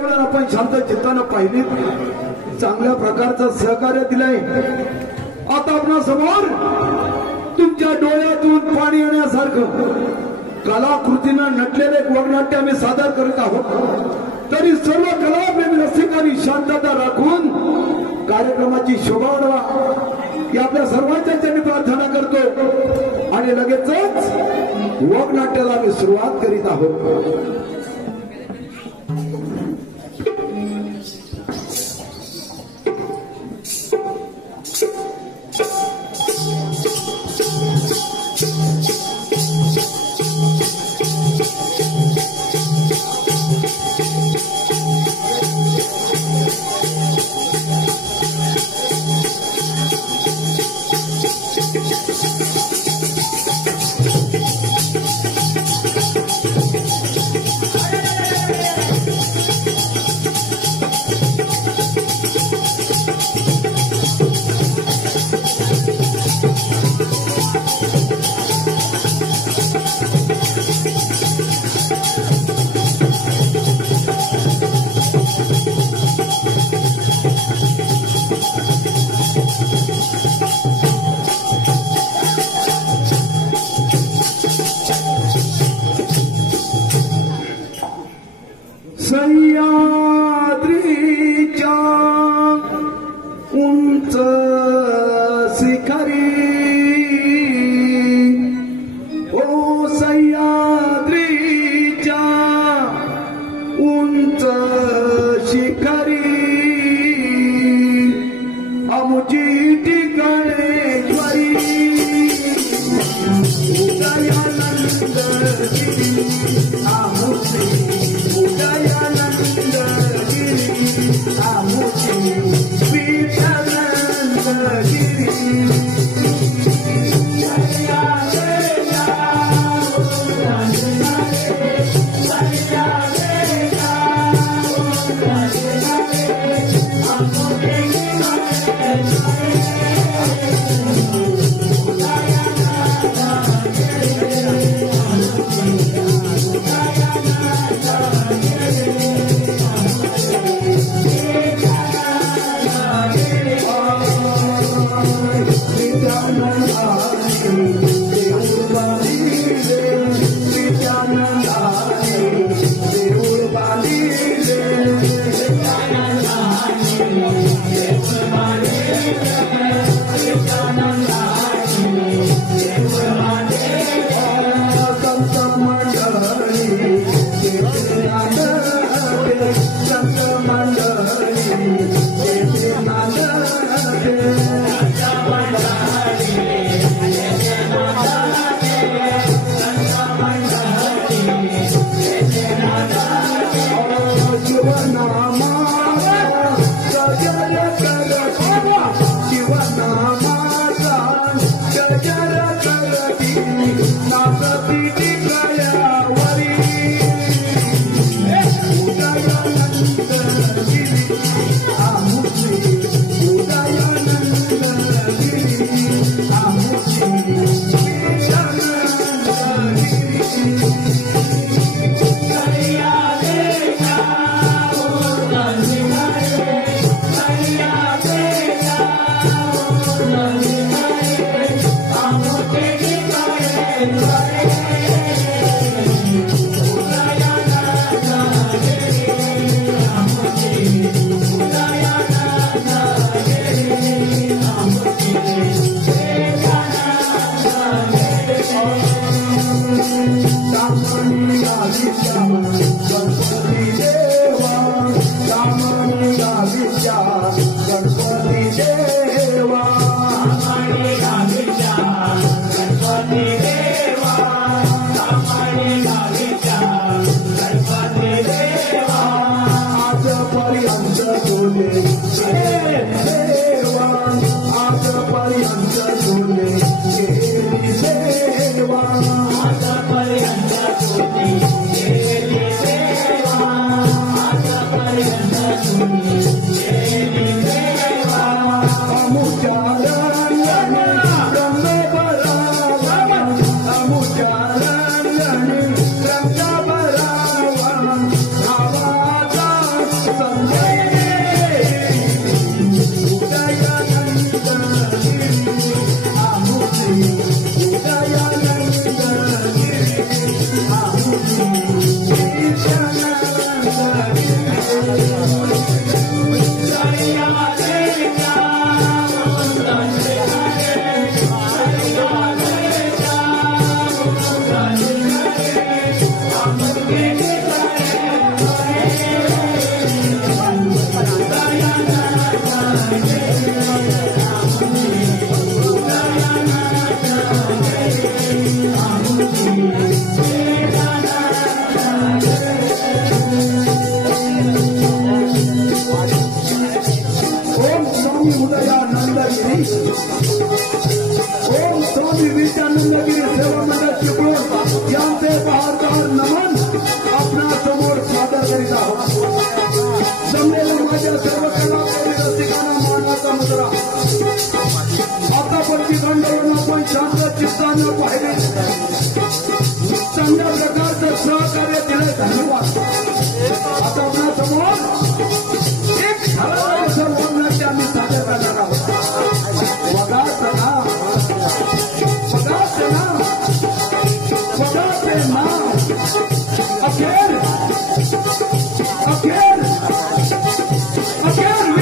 आपण शांत चित्तानं पाहिली, चांगल्या प्रकारचं सहकार्य दिलंय. आता आपल्या समोर तुमच्या डोळ्यातून पाणी येण्यासारखं कलाकृतीनं नटलेले एक वगनाट्य आम्ही सादर करीत आहोत. तरी सर्व कलाप्रेमी रसिकांनी शांतता राखून कार्यक्रमाची शोभा वाढवा ही आपल्या सर्वांच्या चरणी प्रार्थना करतो आणि लगेचच वगनाट्याला आम्ही सुरुवात करीत आहोत. सह्याद्रीच्या उंच शिखरी, ओ सह्याद्रीच्या उंच शिखरी आमुची टिकळेश्वरी उदयानंद गिरी आमुची उदयानंद गिरी आमुची विठ्ठलानंद गिरी. ओम स्वामी विवेकानंदगिरी सेवा मंडळ चिपळूण यांचे बहारदार नमन आपणा समोर सादर करीत आहोत. जमलेल्या माझ्या सर्व कलाप्रेमी रसिकांना मानाचा मुद्रा. आतापर्यंत खंडवरून आपण शांत चित्तानं पाहिले, चांगल्या प्रकारचं सहकार्य दिलं, धन्यवाद. आता आपल्या समोर एक ठराविक असं वर्ण आम्ही सादर करणार आहोत. बघा नाव अखेर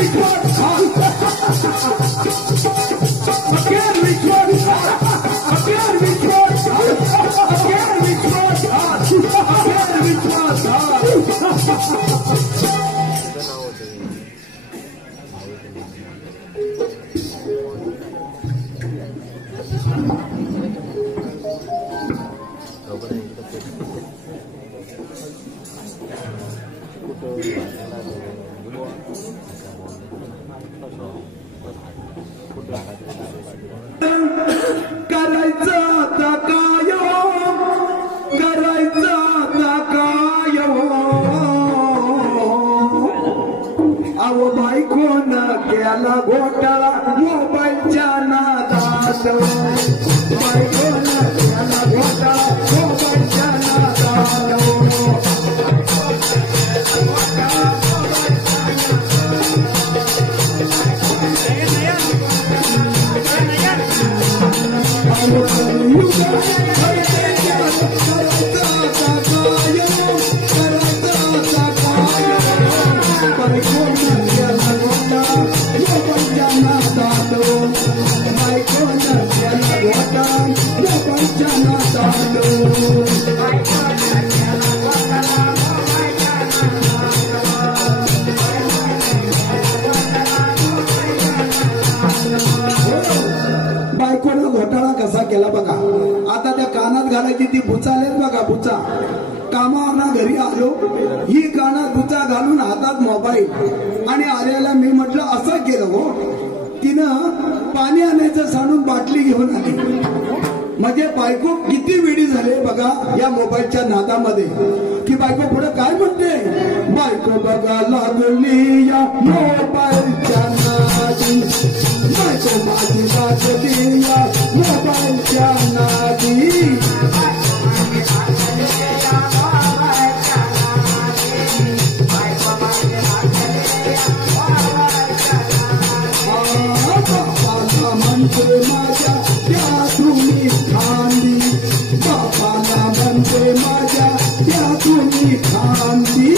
विश्वास केला घोटाळा मोबाईलच्या नादात. बायकोनं केला घोटाळा मोबाईलच्या नादात. बायकोनं घोटाळा कसा केला बघा. आता त्या कानात घालायची ती बुचालेत बघा, बुचा. कामावर घरी आलो, ही कानात बुचा घालून हातात मोबाईल आणि आल्याला मी म्हटलं असं केलं हो. तिनं पाणी आणायचं सांडून बाटली घेऊन आली. म्हणजे बायको किती वेडी झाले बघा या मोबाईलच्या नादामध्ये. की बायको पुढे काय म्हणते, बायको बघा लागली या मोबाईलच्या नादी, बायको माझी लागली या मोबाईलच्या नादी. म्हणते माझ्या त्या तुम्ही खांदी, बापाला म्हणते माझ्या त्या तुम्ही खांदी.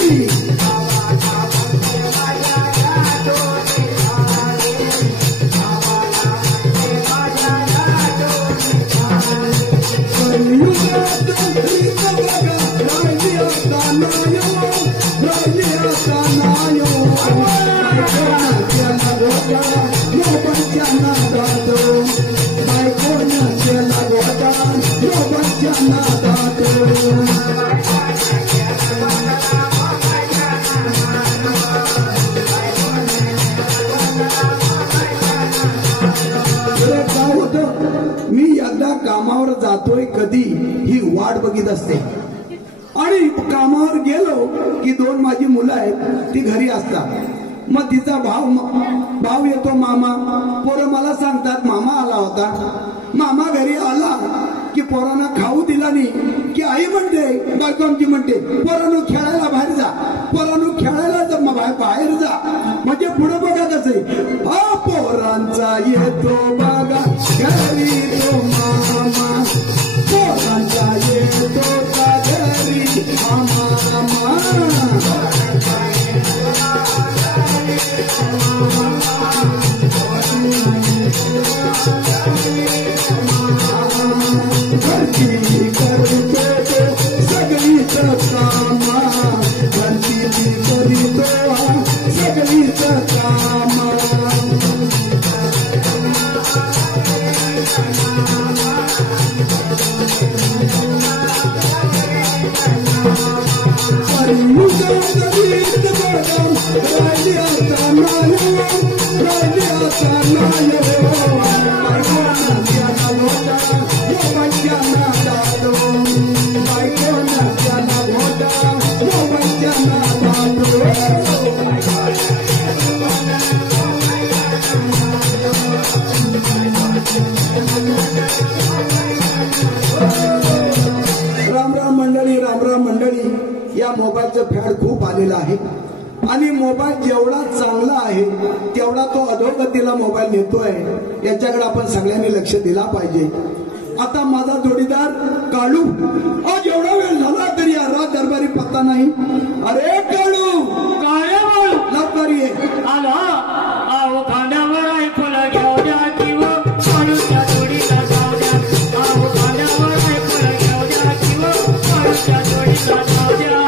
मी एकदा कामावर जातोय कधी ही वाट बघित असते आणि कामावर गेलो की दोन माझी मुलं आहेत ती घरी असतात. मग तिचा भाव येतो मामा. पोरं मला सांगतात मामा आला होता. मामा घरी आला की पोरांना खाऊ दिला नाही की आई म्हणते, बायको आमची म्हणते पोरांनो खेळायला बाहेर जा, पोरांनो खेळायला जा, बाहेर जा. म्हणजे पुढे बघा कसं हा पोरांचा येतो बघा घरी तो मामा, पोरांचा येतो का घरी मामा. सगळीच कामा घरची करीतो सगळीच कामा. राहिली आता नाही झालेला आहे आणि मोबाईल जेवढा चांगला आहे तेवढा तो अधोगतीला मोबाईल नेतोय. याच्याकडे आपण सगळ्यांनी लक्ष दिला पाहिजे. आता माझा जोडीदार काळू आज एवढा वेळ झाला तरी रात दरबारी पत्ता नाही. अरे काळू काय लवकर ये. आला आहो खांद्यावर आहे फुलं घेऊ द्या किंवा माणूसच्या जोडीला जाऊ द्या. आहो खांद्यावर आहे फुलं घेऊ द्या किंवा माणूसच्या जोडीला जाऊ द्या.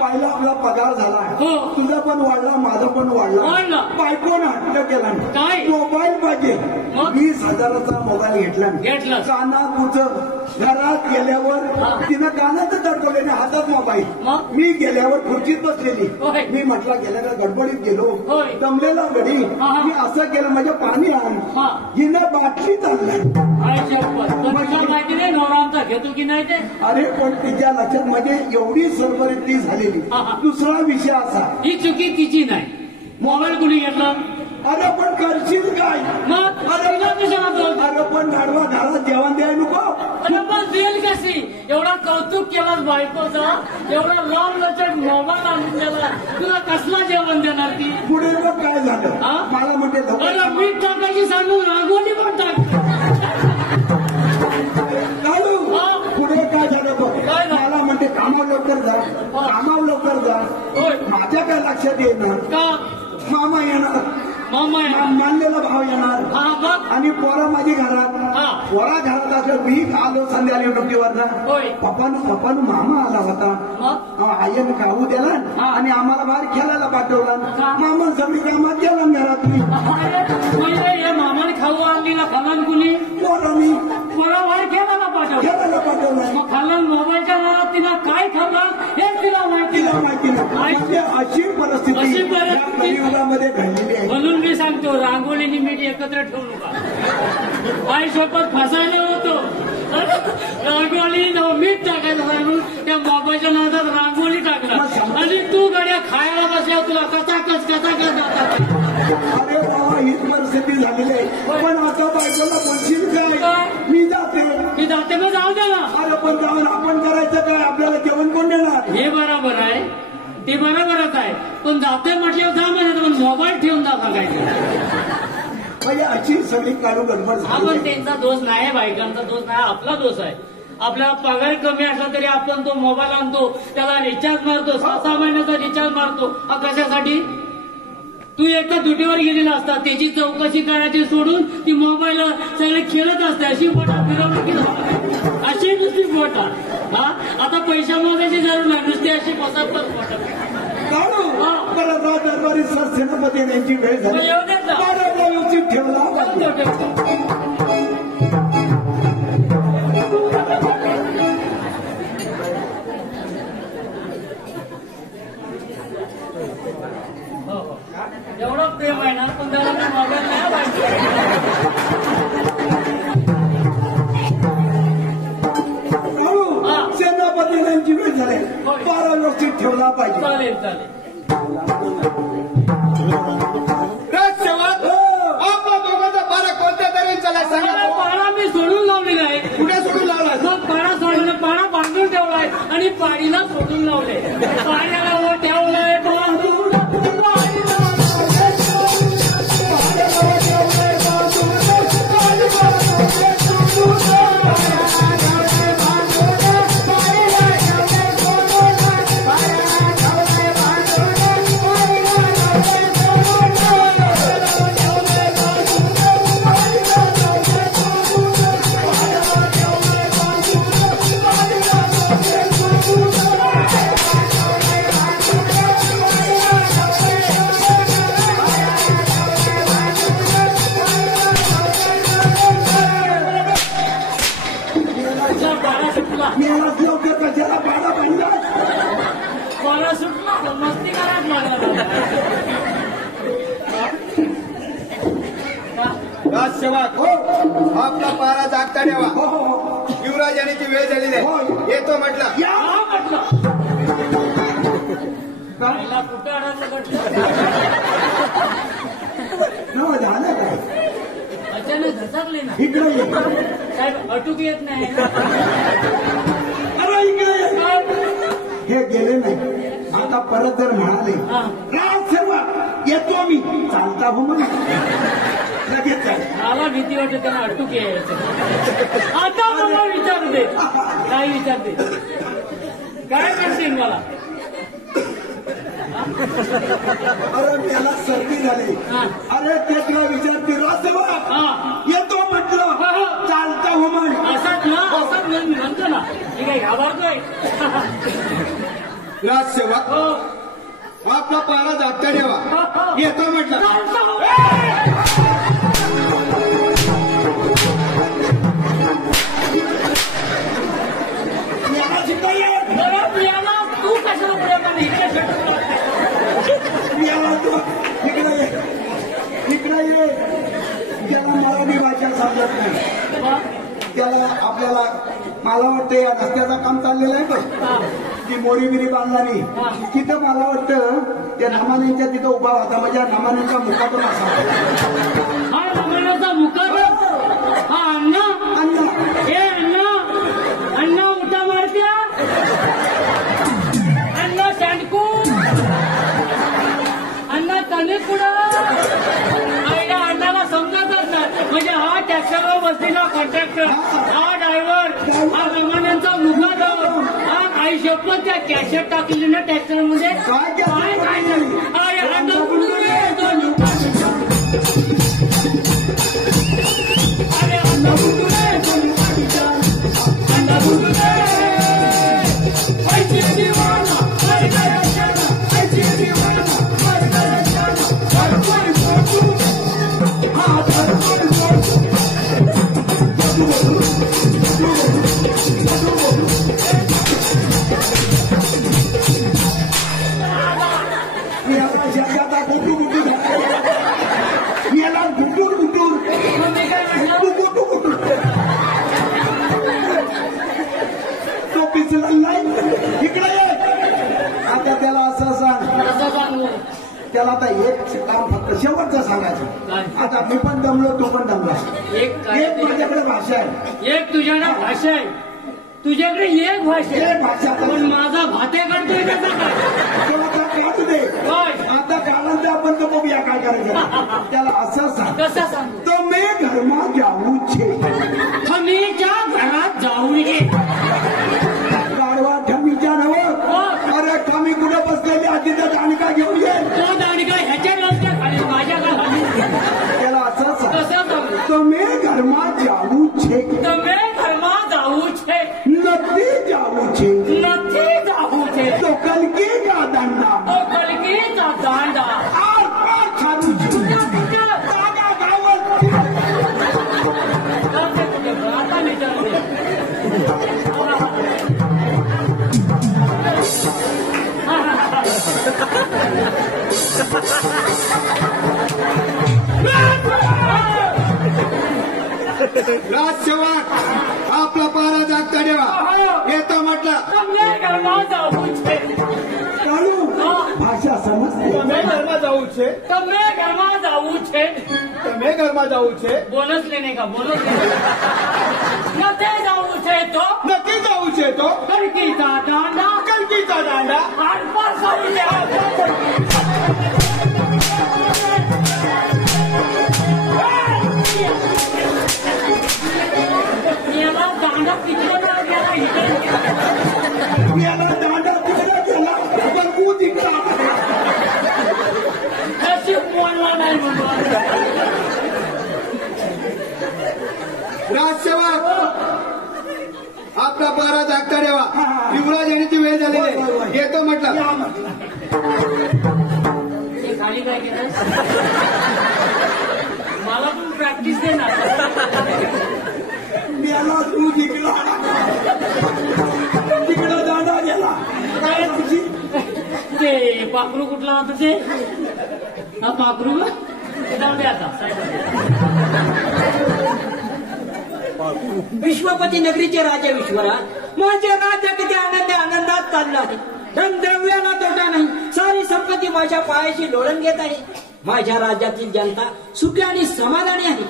पहिला आपला पगार झाला. तुझा पण वाढला माझा पण वाढला. बायको नाटक केला काय मोबाईल पाहिजे. 20,000चा मोबाईल घेतला. कानात घरात गेल्यावर तिनं कानातच अडकवले हातात मोबाईल. मी गेल्यावर खुर्चीत बसलेली. मी म्हटलं गेल्यावर गडबडीत गेलो दमलेला घडी मी असं केलं म्हणजे पाणी आण हिनं बाटली चालली. माहिती नाही नवरांचा घेतो की नाही ते. अरे पण तिच्या लक्षात म्हणजे एवढी सरबरीती झालेली. दुसरा विषय असा ही चुकी तिची नाही. मोबाईल कुणी घेतला. अरे पण करशील काय अरे पण गाडवा घरात जेवण द्याय नको. अरे पण देईल कशी. एवढा कौतुक केलं बायकोचा. एवढा लांब लचक मोबाईल आणून दिला तुला कसला जेवण देणार ती. पुढे मग काय झालं मला म्हणते अरे मीठ टाकायची सांगून रांगोळी पण टाक. पुढे काय झालं बघ मला म्हणते कामावर लवकर जा. माझ्या काय लक्षात येणार का मामा येणार मानलेला भाव येणार आणि पोरा माझी घरात पोरा घरात असं मी आलो संध्याकाळी ड्युटीवर पप्पानं मामा आला होता. आईने खाऊ दिला आणि आम्हाला बाहेर खेळायला पाठवला. मामा सगळी कामात गेला घरात. मामाने खाऊ आणली ना खालन कुणी पोरांनी पोरा बाहेर खेळायला पाठवलं. खालन मोबाईलच्या नावात तिला काय खाल्लं हे तिला माहिती नाही. अशी परिस्थिती युगामध्ये घडलेली आहे. म्हणून मी सांगतो रांगोळीनी मीठ एकत्र ठेवू नका. आई सोबत फसायला होतो. रांगोळी मीठ टाकायचं सांगून त्या मोबाईलच्या नादात रांगोळी टाकला आणि तू गाड्या खायला बसल्या तुला कचाकच जातात. अरे बाबा हीच परिस्थिती झालेली आहे. पण आता बायकोला बोलशील काय मी जाते मग जाऊ दे ना. अरे पण जाऊन आपण करायचं काय आपल्याला जेवण कोण देणार. हे बरोबर आहे ते बरोबरच आहे. पण जाते म्हटल्यावर जा म्हणायचं पण मोबाईल ठेवून जा सांगायचं. म्हणजे अशी सगळी काढू गडबड. हा पण त्यांचा दोष नाही बायकांचा दोष नाही आपला दोष आहे. आपल्याला पगार कमी असला तरी आपण तो मोबाईल आणतो त्याला रिचार्ज मारतो 6-6 महिन्याचा रिचार्ज मारतो. कशासाठी. तू एकदा ड्युटीवर गेलेला असता त्याची चौकशी करायची सोडून ती मोबाईल सगळे खेळत असते. अशी फोटा फिरवणूक अशी नुसती फोटा. आता पैसा मोजायची जरूर नाही नुसती अशी पसापच फोटा. दरबारी सेनापती यांची वेळ झाली. व्यवस्थित ठेवला. एवढं प्रेम आहे ना पण त्याला मोबाईल नाही पाहिजे. चालेल चालेल. राजसेवक आपला दोघांचा पारा कोणत्या तरी चला सांगा. पारा मी सोडून लावलेला आहे. कुठे सोडून लावला? मग पारा सोडून पारा बांधून ठेवलाय आणि पाणीला सोडून लावले. पाण्याला वर ठेवलंय मस्ती करायच लागला. राजसेवक आपला पारा जागता ठेवा. युवराज येण्याची वेळ झालेली आहे. येतो म्हटलं. कुठे अडकलं झालं काय अचानक घसरले ना. इकडे साहेब अटूक येत नाही. अरे इकडे हे गेले नाही. आता परत जर म्हणाले राजसेवक येतो मी चालता हो मग लगेच मला भीती वाटते त्यांना अटूक यायचं. आता मला विचारते काय विचारते काय करशील मला. अरे त्याला सर्दी झाली. अरे ते तुला विचारते राजसेवक येतो म्हटलं चालता हो मग असाच ना असाच म्हणतो ना. मी काय घाबरतोय. राजसेवक आपला पारा जागता ठेवा. येतो म्हटलं. तू कशाला इकडे ये. त्याला मराठी भाषा समजत नाही. त्याला आपल्याला मला वाटतं या रस्त्याचं काम चाललेलं आहे का ती मोरी बिरी बांधणारी तिथं मला वाटतं त्या नमान्यांच्या तिथं उभा होता. म्हणजे नमान्यांच्या मुखातून असा नमान्याचा मुखात हा अण्णा अण्णा हे अण्णा अण्णा उठा मारत्या अण्णा सँडकू अण्णा तने कुडा आईला अण्णाला समजतच नाही. म्हणजे हा टॅक्सरवर बसलेला कॉन्ट्रॅक्टर हा ड्रायव्हर हा नमान्यांचा मुखा जाऊन हा काही शपथ त्या कॅशेट टाकलेली ना ट्रॅक्टरमध्ये काय काय झाली. अरे अण्णा कुठून अरे अण्णा कुठून अण्णा कुठून त्याला आता एक काम फक्त शेवटचं सांगायचं. आता मी पण दमलो तू पण दमला. एक माझ्याकडे भाषा आहे. एक तुझ्याकडे भाषा आहे. तुझ्याकडे एक भाषा आहे. पण माझा भाते काढतोय कसा काय काढू दे. आता काढायचं आपण तर बघूया काय करायचं. त्याला असं सांग. कसं सांगू. तो मी घरमा जाऊ छे ठमीच्या घरात जाऊ नये. गाडवा ठमीच्या नवं. अरे ठमी कुठे बसलेली आजीचा दाणका घेऊन ये. तो दाणका ह्याच्या रस्त्या खाली माझ्या घरात. त्याला असं सांग. कसं सांगू. तो मी घरमा जाऊ छे તમે ઘરમાં જાવું છે નથી જાવું છે નથી જાવું છે તો કલકી કા દાંડા તો કલકી કા દાંડા આર પાર ખારું છું દાદા ગાવલ राजसेवक आपला पारा जागता ठेवा. येतो म्हटलं. ભાષા સમજતી તમે ઘરમાં જવું છે. તમે ઘરમાં જવું છે. તમે ઘરમાં જવું છે. બોનસ લેને કા બોનસ નથી જવું છે તો નક્કી જવું છે તો કલકીતા દાંડા કલકીતા દાંડા આર પાર કરી લેવા. याला दांडा पिकवला गेला इथे. याला दांडा तिकडे गेला पण तू तिकडे अशी बोलला नाही म्हणून. राजसेवक आपला पारा जागता ठेवा. युवराज येण्याची वेळ झालेली आहे. येतो म्हटलं. हे खाली काय केलं मला पण प्रॅक्टिस दे ना. याला तू तिकडे तिकडे दांडा गेला काय तुझी ते पाखरू कुठला होता ते हा पाखरू जाऊ दे आता. विश्वपती नगरीचे राजा विश्वरा माझे राज्य किती आनंदात चाललं आहे. धनद्रव्याला तोटा नाही. सारी संपत्ती माझ्या पायाशी लोळण घेत आहे. माझ्या राज्यातील जनता सुखी आणि समाधानी आहे.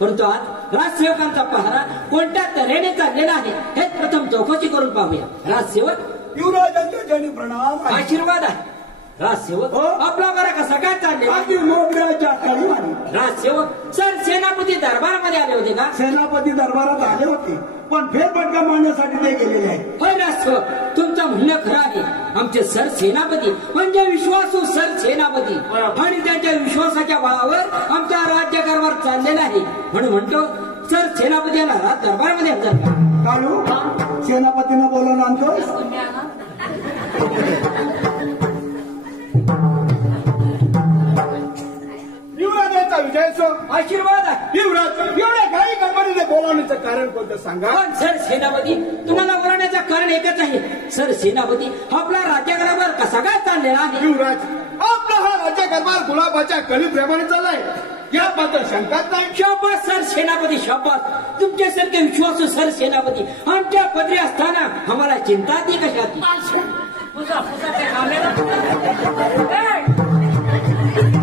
परंतु आज राजसेवकांचा पहारा कोणत्या तऱ्हेने चाललेला आहे हे प्रथम चौकशी करून पाहूया. राजसेवक युवराजांच्या जनी प्रणाम आहे. आशीर्वाद आहे. राजसेवक आपला बरा कसा काय चालले. अगदी मोगऱ्याच्या कळीवाणी. राजसेवक सर सेनापती दरबारामध्ये आले होते का. सेनापती दरबारात आले होते पण फेरफटका मांडण्यासाठी ते गेलेले आहेत. होय राजसेवक तुमचं म्हणणं खरं आहे. आमचे सर सेनापती म्हणजे विश्वासू सर सेनापती आणि त्यांच्या विश्वासाच्या बळावर आमचा राज्यकारभार चाललेला आहे. म्हणून म्हणतो सर सेनापती यांना राज दरबारामध्ये हजर करा. काळू सेनापतीनं बोलवून आणतोय. तुम्ही आणा. युवराजांचा विजय सो. आशीर्वाद आहे. युवराज एवढ्या काही गडबडीने बोलावण्याचं कारण कोणतं सांगा. पण सर सेनापती तुम्हाला बोलवण्याचं कारण एकच आहे. सर सेनापती आपला राज्यकारभार कसा काय चाललेला आहे. युवराज आपला हा राज्यकारभार गुलाबाच्या कळीप्रमाणे चाललाय याबद्दल शंकाच नाही. शाबास सर सेनापती शाबास. तुमच्यासारखे विश्वासू सर सेनापती आमच्या पदरी असताना आम्हाला चिंता ती कशाची. पुसा पुसा ते खाल्लेला.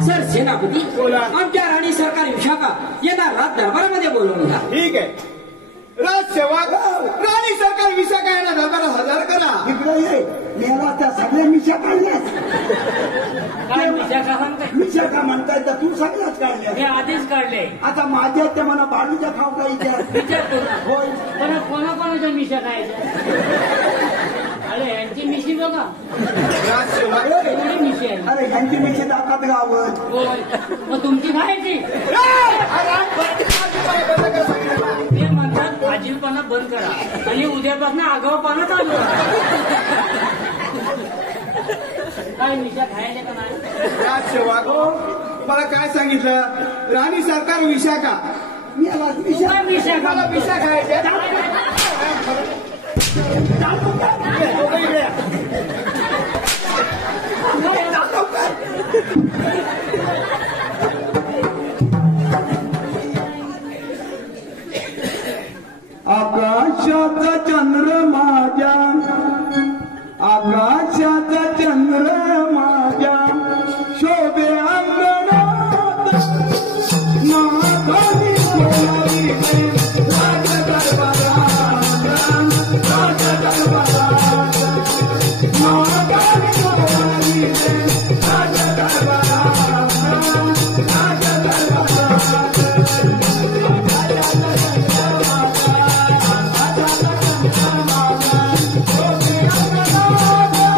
सर सेनापती बोला. आमच्या राणी सरकार विशाखा यांना राज दरबारामध्ये बोलवून घ्या. ठीक आहे. राजसेवक राणी सरकार विशाखा यांना दरबारात हजर करा. इकडे ये. मेला त्या सगळ्या मिशा काढल्यास. काय विचार सांगताय. मिशा म्हणताय तर तू सगळ्याच मी काढल्या. आधीच काढले. आता माझ्या त्या मला बाळूच्या खाऊ का विचार करू. होय. पण कोणाकोणाच्या मिशा खायच्या. अरे यांची मिशी बघा राजसेवक एवढी मिशी आहे. अरे यांची मिशी दाखवत गावत. होय. मग तुमची खायची. ते म्हणतात फाजीलपणा बंद करा आणि उद्यापासून आगाऊपणा चालू काय मिशा खायला का नाही. राजसेवक मला काय सांगितलं. राणी सरकार विशाखा मेला मिशा काय मिशा खा. मला विशा खायच्या. आकाशाचा चंद्र माझ्या आकाशाचा चंद्र माझ्या शोभे अंगणात नागाने बोलावी राज दरबारात राज दरबारात नागाने बोलावी राज दरबारात राज दरबारात Oh,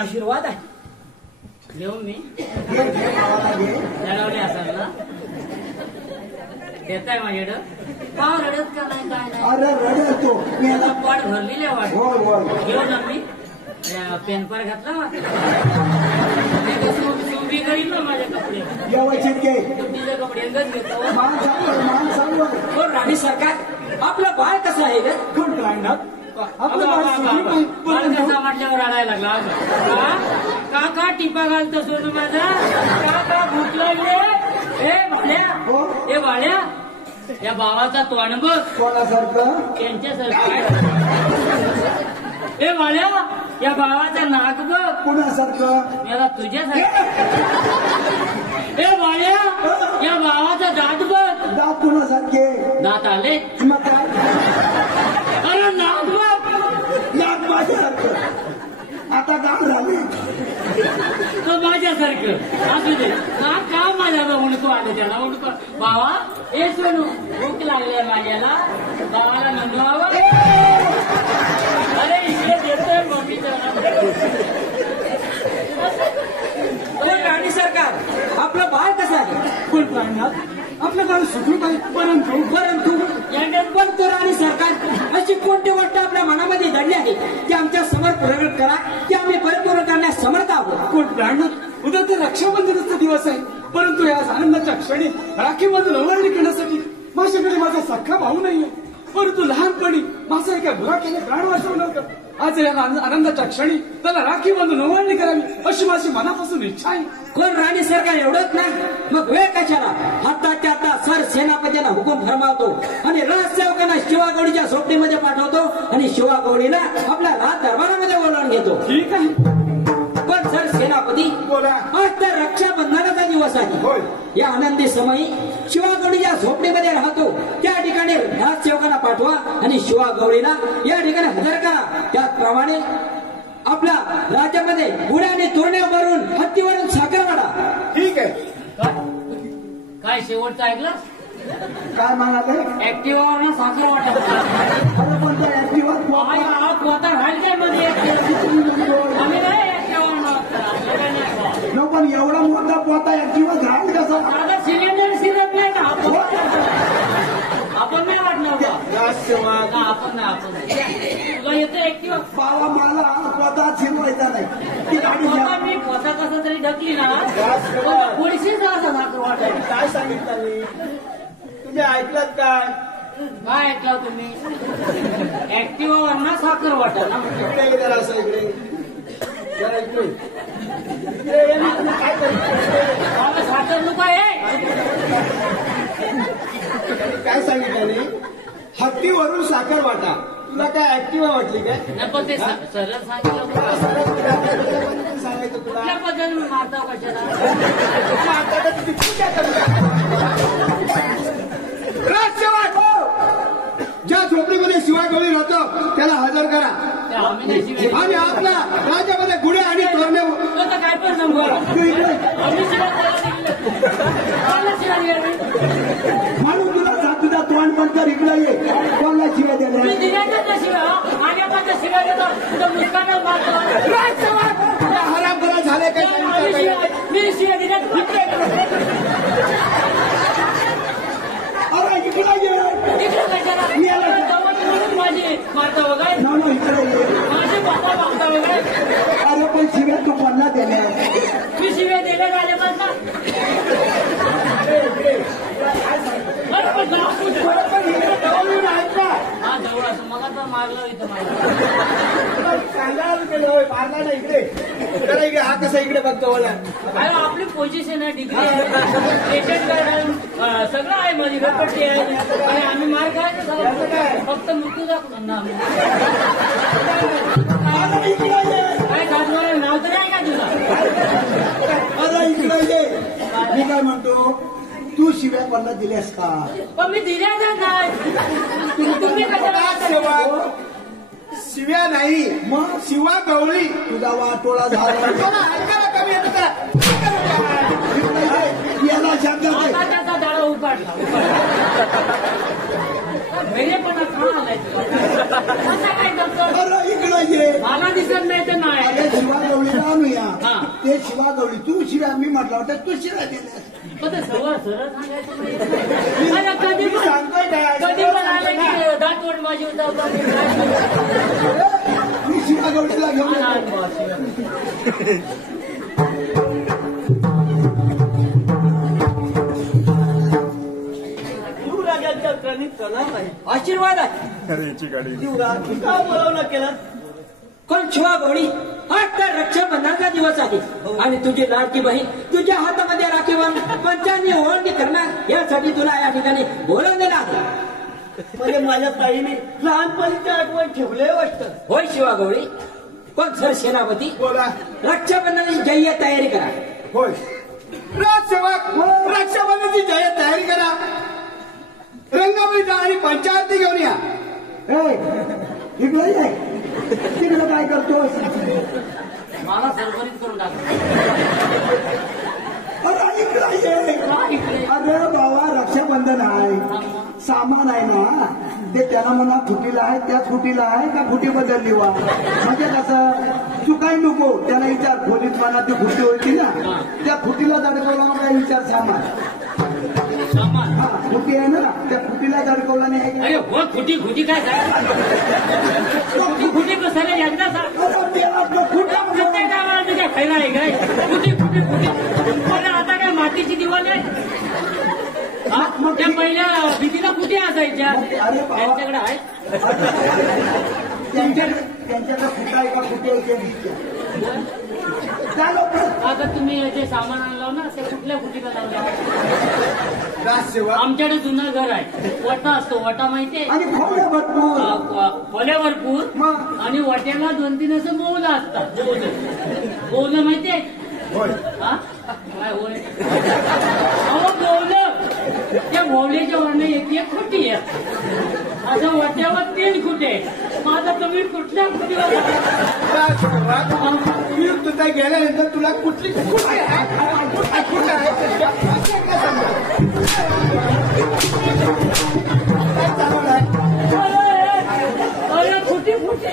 आशीर्वाद आहे घेऊ मी लढवले असाल ना देताय माझ्याकडं का रडत का नाही काय नाही अरे रडतो मला पाठ भरलेली आहे वाट होय होय घेऊ ना मी पेनपर घातला सुंबी करील ना माझ्या कपडे व्यवस्थित घे तिचे कपडे एकच घेतो मान सांग हो राणी सरकार आपलं बाळ कसं आहे ग कोण राहणार आपलं बाळ कसा म्हटल्यावर रडायला लागला का टिपा घालतो सोनू माझा का भूक लागले ए भाड्या ए भाड्या या भावाचा तोंड बघ कोणासारखं त्यांच्यासारखं ए भाड्या या भावाचा नाक बघ कोणासारखं मला तुझ्यासारखं ए भाड्या या भावाचा दात बघ दात कोणासारखे दात आले मग काय अरे नाक बघ नाक माझ्यासारखं आता काम झाले तो माझ्यासारखं असू दे नाक का माझ्या म्हणून तू आले त्याला म्हणतो भावा ए सोनू भूक लागली माझ्याला भावाला नंदवावं अरे इकडे देतोय मम्मीच्या राणी सरकार आपलं बाळ कसं आहे कोण राहणार आपलं बाळ सुखरूप आहे परंतु पण तो राणी सरकार अशी कोणती गोष्ट आपल्या मनामध्ये दडली आहे ती आमच्या समोर प्रगट करा की आम्ही परिपूर्ण करण्यास समर्थ आहोत कोण राहणार उद्या ते रक्षाबंधनाचा दिवस आहे परंतु या आनंदाच्या क्षणी राखीमधून ओवाळणी करण्यासाठी माझ्याकडे माझा सख्खा भाऊ नाहीये परंतु लहानपणी माझा एका गुराख्याने प्राण वाचवलं होतं आज या आनंदाच्या क्षणी त्याला राखी बांधून ओवाळणी करावी अशी माझी मनापासून इच्छा आहे कोण राणी सरकार एवढंच नाही मग वेळ कशाला हाताच्या आता सर सेनापतींना हुकूम फरमावतो आणि राजसेवकांना शिवागौडीच्या झोपडीमध्ये पाठवतो आणि शिवागौडीला आपल्या राज दरबारामध्ये बोलावून घेतो ठीक आहे पण सर सेनापती बोला आज तर रक्षाबंधनाचा दिवस आहे या आनंदी समयी शिवागौडीच्या झोपडीमध्ये राहतो त्या ठिकाणी राजसेवकांना पाठवा आणि शिवागौडीला या ठिकाणी हजर करा त्याचप्रमाणे आपल्या राज्यामध्ये गुढ्या आणि तोरण्या भरून हत्तीवरून साखर वाढा ठीक आहे काय शेवटचं ऐकलं काय म्हणाले ऍक्टिव्हावर साखर वाटत पोता राहायचंय मध्ये आम्ही काय नो पण एवढा मोठा पोता ऍक्टिव्हा घाल कसा आता सिलेंडर शिरत नाही ना आपण नाही वाटणार का आपण नाही तुला येतं ऍक्टिव्हा बाबा मला पोता शिरवायचा नाही मी पोता कसा तरी ढकली ना थोडीशी साखर वाटायची काय सांगितलं मी तुम्ही ऐकलं काय काय ऐकलं तुम्ही ऍक्टिव्हावर ना साखर वाटा ना इकडे जरा असं इकडे जरा इकडे साखर नको आहे काय सांगितलं हत्तीवरून साखर वाटा तुला काय ऍक्टिव्हा वाटली काय नाही पण ते सरळ सांगितलं सांगायचं तुला कुठल्या पद्धतीने मारता कशाला ज्या झोपडीमध्ये शिवागौरी राहतो त्याला हजर करा आणि आपला राज्यामध्ये गुढ्या आणि तोरणे काय पण सांगू म्हणून तुला सांग तुझा तोंड पण तर इकडे ये कोणाला शिव्या मी दिल्या दिल्याच्या शिवाय माझ्याकडच्या शिवाय देतो मुस्कान मारतो हरामखोर झाले काय मी शिवाय दिल्या अरे इकडे ये माझी मारता वगैरे ना इकडे ये माझे पप्पा मारता वगैरे अरे पण शिव्या तू कोणाला दिल्या मी शिवाय दिल्या माझ्यापासून हा जवळ असं मला तर मारलं इथं मला होय मारला ना इकडे जरा इकडे हा कसा इकडे बघतो मला अरे आपली पोझिशन आहे डिग्री आहे पेशंट कार्ड आहे सगळं आहे माझी रपट्टी आहे आणि आम्ही मार खायचं फक्त मृत्यू दाखवतो ना काय साधणार नाव तरी आहे का तुझा अरे इकडे ये मी काय म्हणतो तू शिव्या कोणाला दिल्यास का पण मी दिल्याच नाही तुम्ही कशाला शिव्या नाही मग शिवा गवळी तुझा वाटोळा झाला कमी येत याला शब्द त्याचा दाडा उपाडला वेगळेपणा खाणं आलाय काय करतो इकडे ये मला दिसत नाही तर नाही शिवा गवळी आणूया ते शिवा गवळी तू शिव्या मी म्हटलं होतं तू शिव्या दिल्यास सरळ सांगायचं कधी पण आलं की दाटवड माझी मी शिवा गवळीला घेऊन शिवराजांच्या क्रमिक प्रणाम आहे आशीर्वाद आहे शिवराज का बोलावलं केलं कोण शिवा गवळी हा तर रक्षाबंधनाचा दिवस आहे आणि तुझी लाडकी बहीण तुझ्या हातामध्ये राखी बांधून पंचांनी ओळखी करणार यासाठी तुला या ठिकाणी बोलवलेलं आहे म्हणजे माझ्या ताईने लहानपणीची आठवण ठेवले वाटतं होय शिवा गवळी कोण सर सेनापती बोला रक्षाबंधनाची जय्य तयारी करा होय राजसेवक रक्षाबंधनाची जय तयारी करा रंगबळी जा आणि पंचायती घेऊन या इकडे तिकडे काय करतोस मला सरभरीत करून टाक अरे बाबा रक्षाबंधन आहे सामान आहे ना ते त्याला म्हणा फुटीला आहे त्याच फुटीला आहे का फुटी बदलली वा म्हणजे कसं तू काय नको त्याला विचार खोलीत मला ती फुटी होती ना त्या फुटीला अडकवला मला विचार सामान हा फुटी आहे ना त्या फुटीला अडकवला नाही अरे हो फुटी फुटी काय फुटी कसायला एकदा प्रत्येक गावाला तुझ्या खायला आहे काय फुटी फुटी फुटी आता काय मातीची दिवाळी आहे त्या पहिल्या भीतीला कुठे असायच्या त्यांच्याकडे आहे त्यांच्याकडे फुटा आहे का फुटे आता तुम्ही जे सामान आणलं ना ते कुठल्या फुटीला लावलं राजसेवा आमच्याकडे जुनं घर आहे वटा असतो वटा माहितीये आणि खोल्या भरपूर खोल्या भरपूर आणि वट्याला 2-3 असं बोवलं असतात बोवलं माहितीये हा काय होय अहो बोवलं त्या भोवल्याच्या वरनं एक खुटी आहे असं वट्यावर 3 खुटे माझा तुम्ही कुठल्या खुटीवर मी तुझा गेल्यानंतर तुला कुठली कुठे आहे अरे खुटी फुटी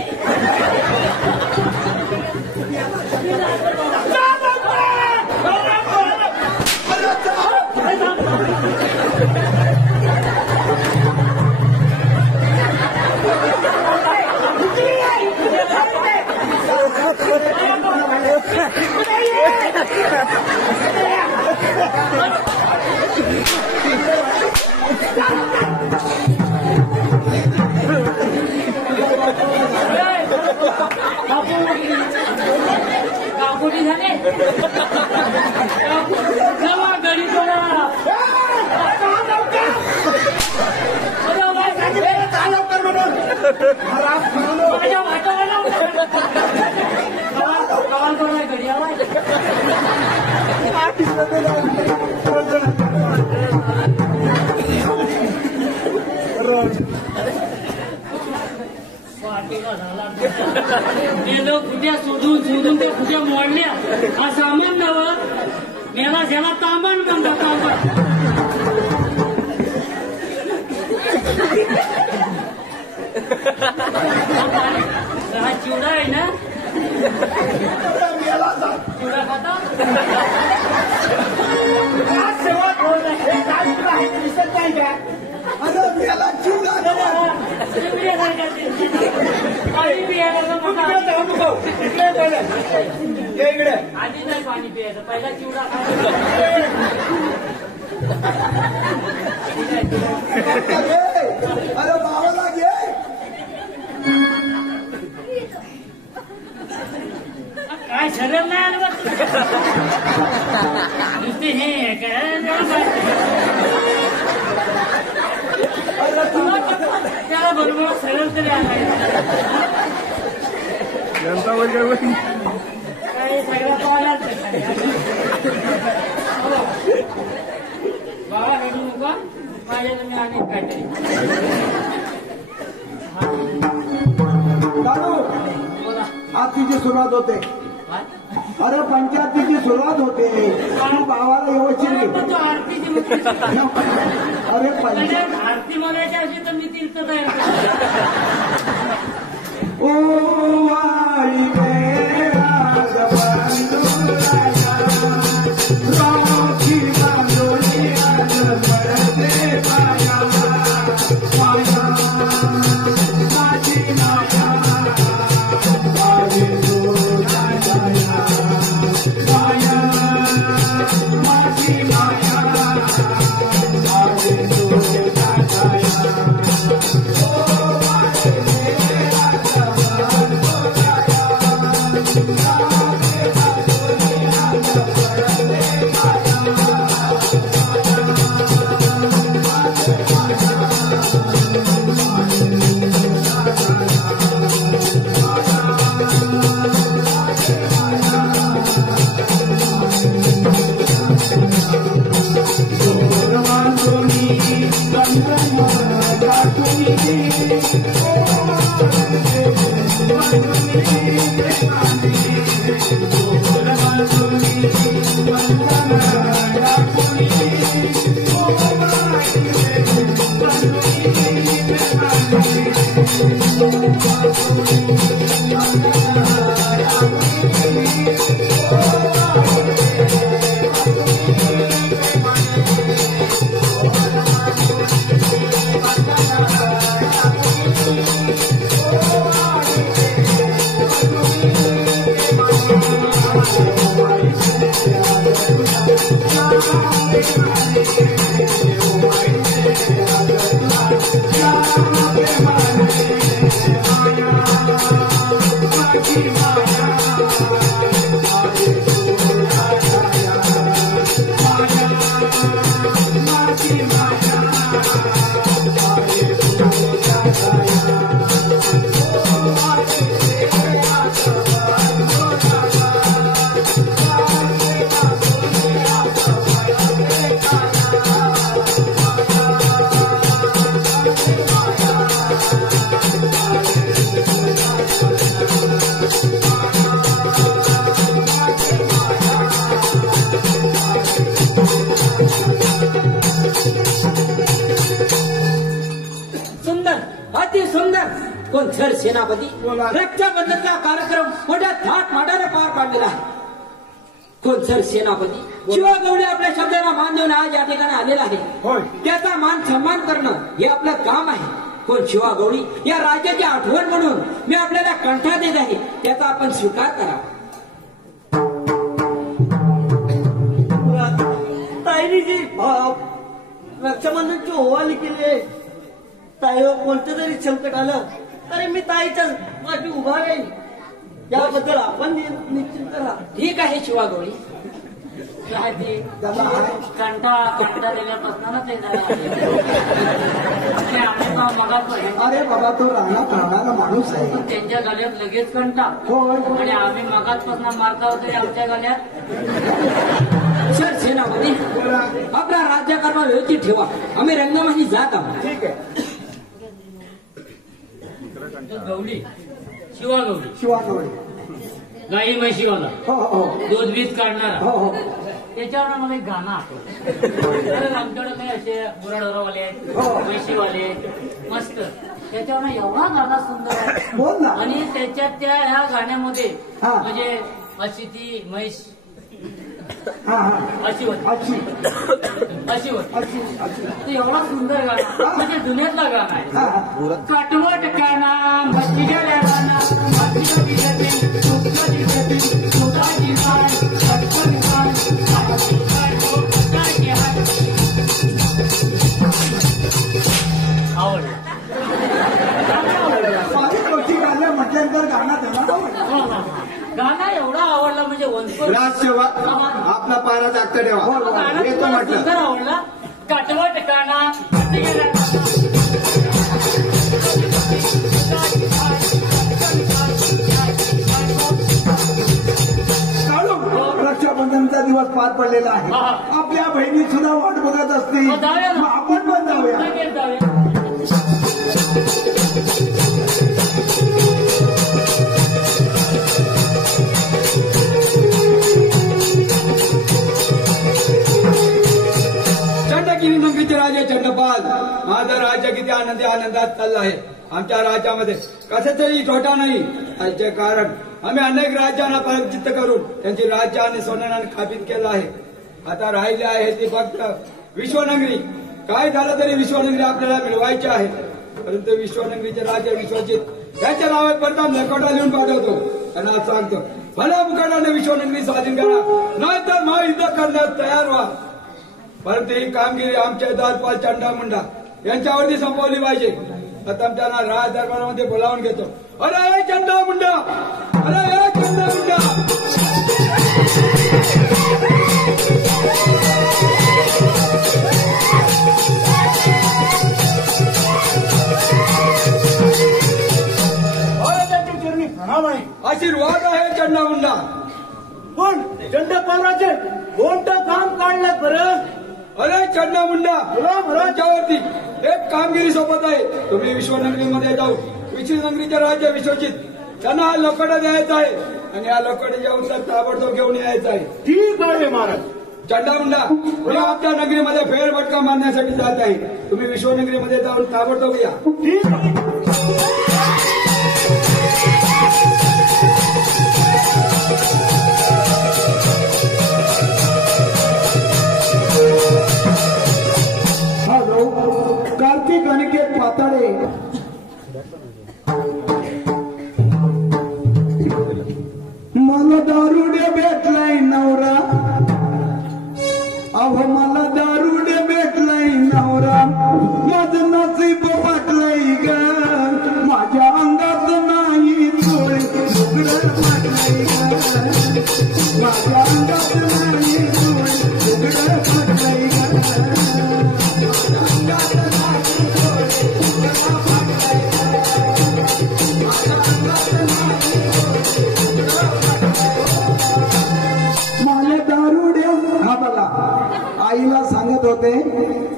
काकुटी झाले नवा गडी थोडा माझ्या वाटावाला कवाल थोडा घडी आवाज गेलो कुठ्या शोधून शोधून त्या कुठ्या मोडल्या हा सामान नवं मेला ज्याला तांबण म्हणतात तांबण हा चिवडा आहे ना चिवडा खाता दिसत नाही का अरे याला चिवडा पाणी पियायला इकडे आधी नाही पाणी पियायचं पहिला चिवडा अरे बाबाला घे नुसते हे काय त्याला बरोबर सरळ तरी आलाय काय सगळं पाहणार बाबा रडू नका माझ्या तुम्ही अनेक काहीतरी बोला आरतीची सुरुवात होते. अरे पंचायतीची सुरुवात होते. भावाला व्यवस्थित पण तो आरतीची मुक्ती अरे पंचायत आरती म्हणायची अशी तर मी तीर्थ तयार करतो. ओ वाळी कोण सर सेनापती रक्षाबंधनचा कार्यक्रम मोठ्या थाट माटाने पार पाडलेला आहे. कोण सर सेनापती शिवागौडी आपल्या शब्दाला मान देऊन आज या ठिकाणी आलेला आहे. त्याचा मान सन्मान करणं हे आपलं काम आहे. कोण शिवागौडी या राज्याची आठवण म्हणून मी आपल्याला कंठा देत आहे, त्याचा आपण स्वीकार करा. ताईने जी रक्षाबंधनची ओवाळणी केली आहे. ताईवर कोणतं जरी संकट आलं तरी मी ताईच्या पाठी उभा राहील. याबद्दल आपण निश्चिंत राहा. ठीक आहे शिवागौडी. कंटा दिल्यापासून अरे बाबा तो राहणार राहणारा माणूस आहे. त्यांच्या गळ्यात लगेच कंटा आणि आम्ही मगाचपासून मारता होतो आमच्या गळ्यात. सर सेनापती आपला राज्यकारभार व्यवस्थित ठेवा. आम्ही रंगमाही जात आहोत. ठीक आहे. गौडी शिवागौडी शिवागौडी गाई म्हशीवाला हो हो दूध बीज काढणारा हो हो त्याच्यावर मला एक गाणं आठवलं. तर आमच्याकडे काही असे गुराढोरावाले आहेत, म्हशीवाले आहेत, मस्त. त्याच्यावर एवढा गाणं सुंदर आहे. बोल ना. आणि त्याच्यात त्या ह्या गाण्यामध्ये हा. म्हणजे अशी ती म्हैस हा हा अशी होती अच्छी अशी होती. अच्छी अच्छी ते एवढा सुंदर गाणं म्हणजे दुनियातला गाणं आहे. हा हा काटवट काना मस्ती गेल्या गाना मस्ती दिसते सुख दिसते सुखाची माय कटकट माय आवड सारी गोष्टी गाण्या म्हटल्यानंतर गाणं त्यांना आवडलं. गाणं एवढा आवडला म्हणजे वंशपूर राजसेवा आपला पारा जागता ठेवा. येतो म्हटलं. आवडला काटवा ठिकाणा रक्षाबंधनचा दिवस पार पडलेला आहे. आपल्या बहिणी सुद्धा वाट बघत असतील. आपण पण जाऊया. चंडगिरी नगरीचे राजे चंडपाल, माझं राज्य किती आनंदात चाललं आहे. आमच्या राज्यामध्ये कशाचाही तोटा नाही. याचे कारण आम्ही अनेक राज्यांना पराजित करून त्यांची राज्य आणि सोन्याने खापित केलं आहे. आता राहिले आहे ती फक्त विश्वनगरी. काय झालं तरी विश्वनगरी आपल्याला मिळवायची आहे. परंतु विश्वनगरीचे राजे विश्वजित त्याच्या नावात प्रथम लकोटा लिहून पाठवतो आणि आज सांगतो भल्या मुकाटाने विश्वनगरी स्वाधीन करा, नाहीतर महायुद्ध करण्यास तयार व्हा. परंतु ही कामगिरी आमचे द्वारपाल चंडामुंडा यांच्यावरती संपवली पाहिजे. आता त्यांना राज दरबारामध्ये बोलावून घेतो. अरे चंडामुंडा, अरे चंडामुंडा. आशीर्वाद आहे चंडामुंडा. पण चंडपालाचे कोणतं काम काढलं बरं? अरे चंडामुंडा, त्याच्यावरती एक कामगिरी सोबत आहे. तुम्ही विश्वनगरीमध्ये जाऊ विश्वनगरीचे राज्य विश्वजित त्यांना हा लकोटा द्यायचा आहे आणि या लकोट्याच्या उत्तर ताबडतोब घेऊन यायचं आहे. ठीक आहे महाराज. चंडामुंडा, मी आपल्या नगरीमध्ये फेरफटका मारण्यासाठी जात आहे. तुम्ही विश्वनगरीमध्ये जाऊन ताबडतोब या. ठीक आहे. कार्तिक अनिकेत पाताळे, मला दारुडे भेटलाय नवरा. अहो मला दारुडे भेटलाय नवरा. माझं नसीब वाटलंय ग. माझ्या अंगात नाही चोळी लुगडं वाटलंय ग. माझ्या अंगात नाही चोळी लुगडं वाटलंय ग. मला दारुडे. हा बघा, आईला सांगत होते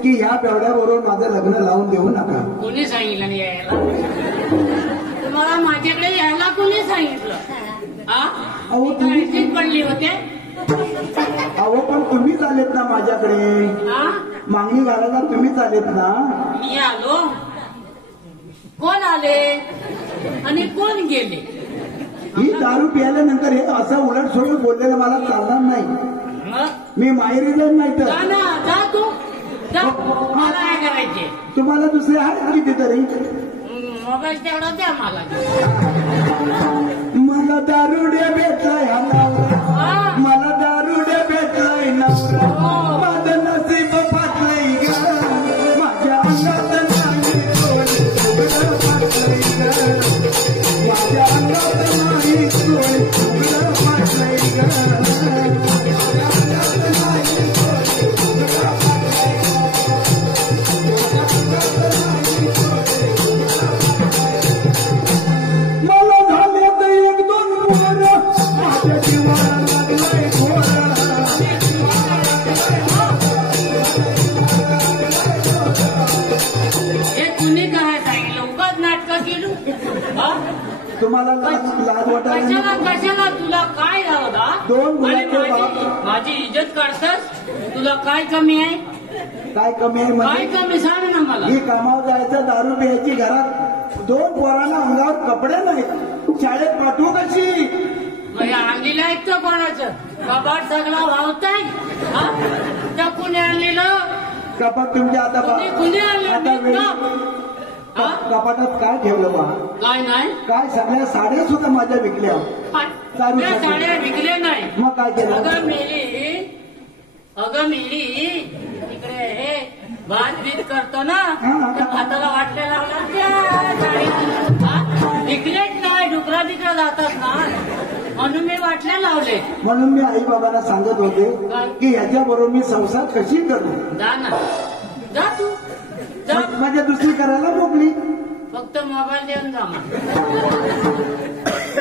की ह्या बेवड्याबरोबर माझं लग्न लावून देऊ नका. कोणी सांगितलं नाही यायला? तुम्हाला माझ्याकडे यायला कोणी सांगितलं? अहो तुम्ही पडली होते. अहो पण तुम्हीच आलेत ना माझ्याकडे. मागणी घालायला तुम्हीच आलेत ना. मी आलो, कोण आले आणि कोण गेले? ही दारू प्यायल्यानंतर हे असं उलट सोडून बोललेलं मला चालणार नाही. मी माहेरी जाईन नाही तर. जा तू जा. मला काय करायचे? तुम्हाला दुसरे आहेत कितीतरी. मोबाईल तेवढा द्या मला. मला दारुडे भेटलाय हा नवरा. मला दारुडे भेटलाय नवरा. माझं नसीब फाटलंय ग. माझ्या अंगात नाही चोळी लुगडं फाटलंय ग. माझ्या अंगात नाही चोळी लुगडं फाटलंय ग. माझ्या अंगात नाही चोळी लुगडं फाटलंय ग. मला झाले तर एक दोन पोर. माझ्या जीवाला लागलाय घोर. हे तुम्ही काय सांगितलं? उगाच नाटकं केलं. तुम्हाला लाज वाटायला कशाला तुला काय झालं बा? दोन मुलांचे माझी इज्जत काढतस? तुला काय कमी आहे? काय कमी आहे काय म्हणजे? कमी सांग ना मला. ही कामावर जायचं, दारू प्यायची, घरात दोन पोरांना अंगावर कपडे नाहीत, शाळेत पाठवू कशी? म्हणजे आणलेलं आहेत का कोणाचं? कपाट सगळा वावताय. त्या कुणी आणलेलं? कपाट तुमच्या आता कुणी आणलं? कपाटात काय ठेवलं बा? काय नाही. काय सगळ्या साड्या सुद्धा माझ्या विकल्या. साड्या विकल्या नाही. मग काय केलं? अगं मेली तिकडे हे भात बीत करतो ना, हाताला वाटलेला विकलेच नाही. डुकरा बिकरा जातात ना, म्हणून मी वाट बाटल्या लावले. म्हणून मी आई बाबांना सांगत होते की याच्याबरोबर मी संसार कशी करू. जा ना, जा तू जा. माझ्या दुसरी करायला मोकली. फक्त मोबाईल देऊन जा मग.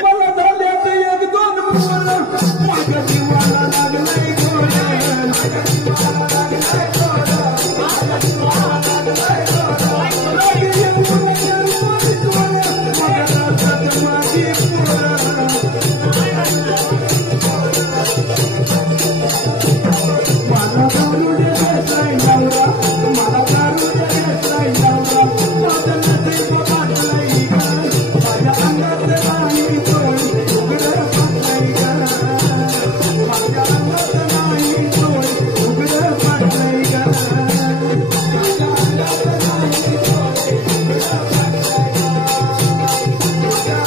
मला झाल्यात एक दोन मुलं, माझ्या जीवाला लागलंय गोळ्या, माझ्या जीवाला लागलंय गोळ्या, माझ्या जीवाला लागलंय गोळ्या. लागली मुलाच्या रुपात डोळ्या, माझ्या राजात माझी पोरं. मला दारू दे देसाई नवरा, मला दारू दे देसाई नवरा, माझं नशीब वाटलंय गं, माझ्या अंगात नाही डोळी उघडं फाटलंय गं, माझ्या अंगात नाही डोळी उघडं फाटलंय गं, माझ्या अंगात नाही डोळी उघडं फाटलंय गं,